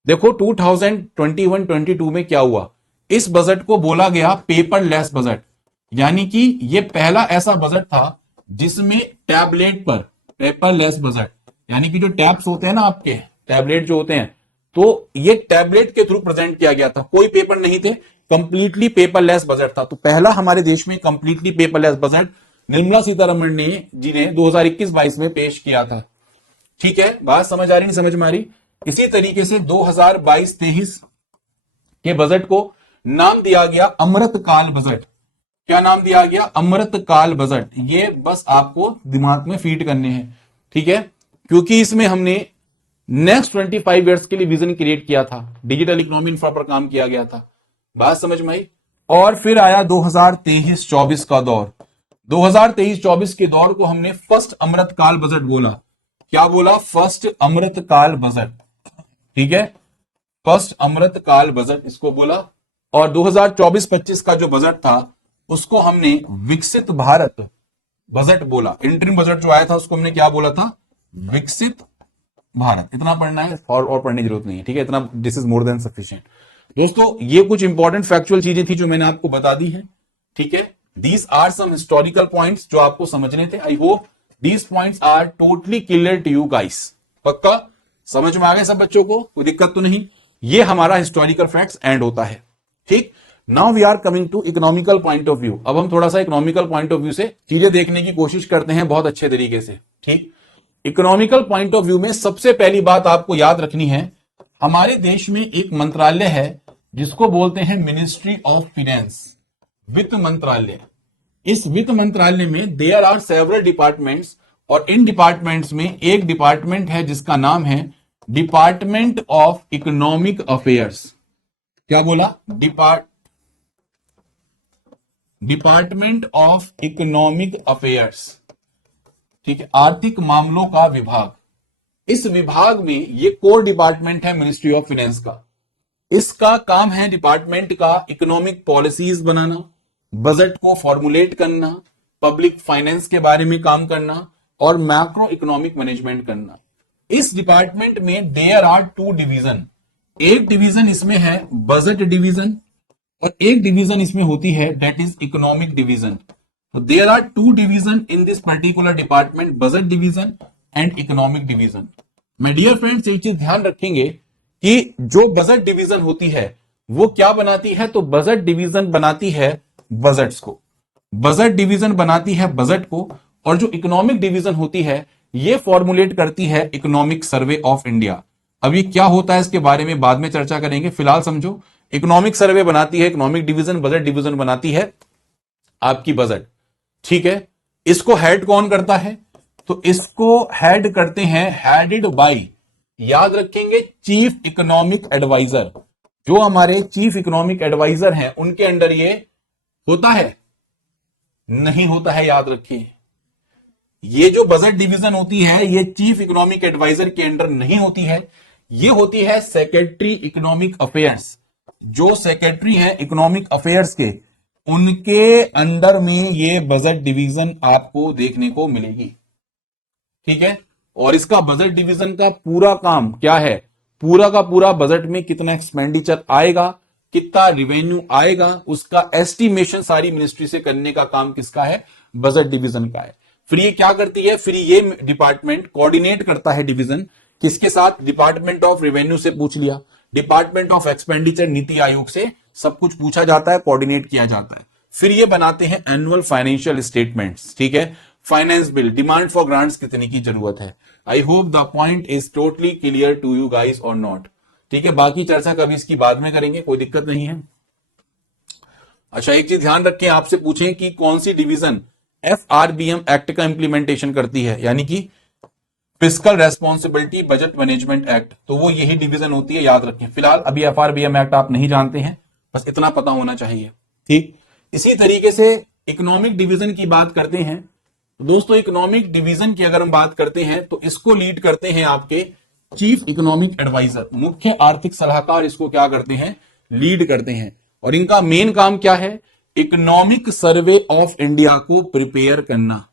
देखो 2021-22 में क्या हुआ, इस बजट को बोला गया पेपरलेस बजट, यानी कि ये पहला ऐसा बजट था जिसमें टैबलेट पर, पेपरलेस बजट यानी कि जो टैब्स होते हैं ना आपके, टैबलेट जो होते हैं, तो ये टैबलेट के थ्रू प्रेजेंट किया गया था, कोई पेपर नहीं थे, कंप्लीटली पेपरलेस बजट था। तो पहला हमारे देश में completely paperless budget Nirmala Sitharaman ji ने 2021-22 में पेश किया था। ठीक है, बात समझ आ रही नहीं समझ में आ रही। इसी तरीके से 2022-23 के बजट को नाम दिया गया अमृतकाल बजट। क्या नाम दिया गया? अमृतकाल बजट। ये बस आपको दिमाग में फीड करने हैं, ठीक है, क्योंकि इसमें हमने नेक्स्ट 25 इयर्स के लिए विजन क्रिएट किया था, डिजिटल इकोनॉमी इंफ्रा पर काम किया गया था। बात समझ में आई। और फिर आया 2023-24 का दौर। 2023-24 के दौर को हमने फर्स्ट अमृतकाल बजट बोला। क्या बोला? फर्स्ट अमृतकाल बजट, ठीक है, फर्स्ट अमृतकाल बजट इसको बोला। और 2024-25 का जो बजट था उसको हमने विकसित भारत बजट बोला। इंटरिम बजट जो आया था उसको हमने क्या बोला था? विकसित भारत। इतना पढ़ना है और पढ़ने की जरूरत नहीं है, ठीक है, इतना this is more than sufficient. दोस्तों ये कुछ इंपॉर्टेंट फैक्चुअल चीजें थी जो मैंने आपको बता दी है, ठीक है। These are some historical points जो आपको समझने थे। I hope these points are totally clear to you guys. पक्का समझ में आ गए सब बच्चों को? कोई दिक्कत तो नहीं? ये हमारा हिस्टोरिकल फैक्ट्स एंड होता है, ठीक। Now we are coming to economical point of view. अब हम थोड़ा सा इकोनॉमिकल पॉइंट ऑफ व्यू से चीजें देखने की कोशिश करते हैं बहुत अच्छे तरीके से, ठीक। इकोनॉमिकल पॉइंट ऑफ व्यू में सबसे पहली बात आपको याद रखनी है, हमारे देश में एक मंत्रालय है जिसको बोलते हैं मिनिस्ट्री ऑफ फाइनेंस, वित्त मंत्रालय। इस वित्त मंत्रालय में देयर आर सेवरल डिपार्टमेंट्स, और इन डिपार्टमेंट्स में एक डिपार्टमेंट है जिसका नाम है डिपार्टमेंट ऑफ इकोनॉमिक अफेयर्स। क्या बोला? डिपार्टमेंट ऑफ इकोनॉमिक अफेयर्स, ठीक है, आर्थिक मामलों का विभाग। इस विभाग में ये कोर डिपार्टमेंट है मिनिस्ट्री ऑफ फाइनेंस का। इसका काम है डिपार्टमेंट का इकोनॉमिक पॉलिसीज बनाना, बजट को फॉर्मुलेट करना, पब्लिक फाइनेंस के बारे में काम करना और मैक्रो इकोनॉमिक मैनेजमेंट करना। इस डिपार्टमेंट में देयर आर 2 डिवीजन। एक डिवीजन इसमें है बजट डिवीजन और एक डिवीजन इसमें होती है that is economic division. There are 2 division in this particular department, budget division and economic division. My dear friends एक चीज ध्यान रखेंगे कि जो बजट डिवीजन होती है वो क्या बनाती है? तो बजट डिवीजन बनाती है बजट्स को, बजट डिवीजन बनाती है बजट को, और जो इकोनॉमिक डिवीजन होती है ये फॉर्मुलेट करती है इकोनॉमिक सर्वे ऑफ इंडिया। अभी क्या होता है इसके बारे में बाद में चर्चा करेंगे, फिलहाल समझो इकोनॉमिक सर्वे बनाती है इकोनॉमिक डिवीजन, बजट डिवीजन बनाती है आपकी बजट, ठीक है। इसको हेड कौन करता है? तो इसको हेड करते हैं, हेडेड बाय, याद रखेंगे, चीफ इकोनॉमिक एडवाइजर। जो हमारे चीफ इकोनॉमिक एडवाइजर हैं उनके अंडर ये होता है? नहीं होता है, याद रखिए। ये जो बजट डिवीजन होती है ये चीफ इकोनॉमिक एडवाइजर के अंडर नहीं होती है, ये होती है सेक्रेटरी इकोनॉमिक अफेयर्स। जो सेक्रेटरी हैं इकोनॉमिक अफेयर्स के, उनके अंडर में ये बजट डिवीजन आपको देखने को मिलेगी, ठीक है। और इसका बजट डिवीजन का पूरा काम क्या है? पूरा का पूरा बजट में कितना एक्सपेंडिचर आएगा, कितना रिवेन्यू आएगा, उसका एस्टिमेशन सारी मिनिस्ट्री से करने का काम किसका है? बजट डिवीजन का है। फिर ये क्या करती है? फिर ये डिपार्टमेंट कोऑर्डिनेट करता है डिवीजन किसके साथ? डिपार्टमेंट ऑफ रेवेन्यू से पूछ लिया, department of expenditure NITI Aayog से सब कुछ पूछा जाता है, कोऑर्डिनेट किया जाता है। फिर ये बनाते हैं एनुअल फाइनेंशियल स्टेटमेंट्स, ठीक है, finance bill, demand for grants कितने की जरूरत है। I hope the point is totally clear to you guys और नॉट, ठीक है। बाकी चर्चा कभी इसकी बाद में करेंगे, कोई दिक्कत नहीं है। अच्छा एक चीज ध्यान रखें, आपसे पूछें कि कौन सी डिवीजन FRBM एक्ट का इंप्लीमेंटेशन करती है, यानी कि fiscal responsibility budget management act, तो वो यही डिवीजन होती है, याद रखें। फिलहाल अभी FRBM एक्ट आप नहीं जानते हैं, बस इतना पता होना चाहिए, ठीक। इसी तरीके से इकोनॉमिक डिवीजन की बात करते हैं दोस्तों। इकोनॉमिक डिवीजन की अगर हम बात करते हैं तो इसको लीड करते हैं आपके चीफ इकोनॉमिक एडवाइजर, मुख्य आर्थिक सलाहकार इसको क्या करते हैं, लीड करते हैं। और इनका मेन काम क्या है, इकोनॉमिक सर्वे ऑफ इंडिया को प्रिपेयर करना।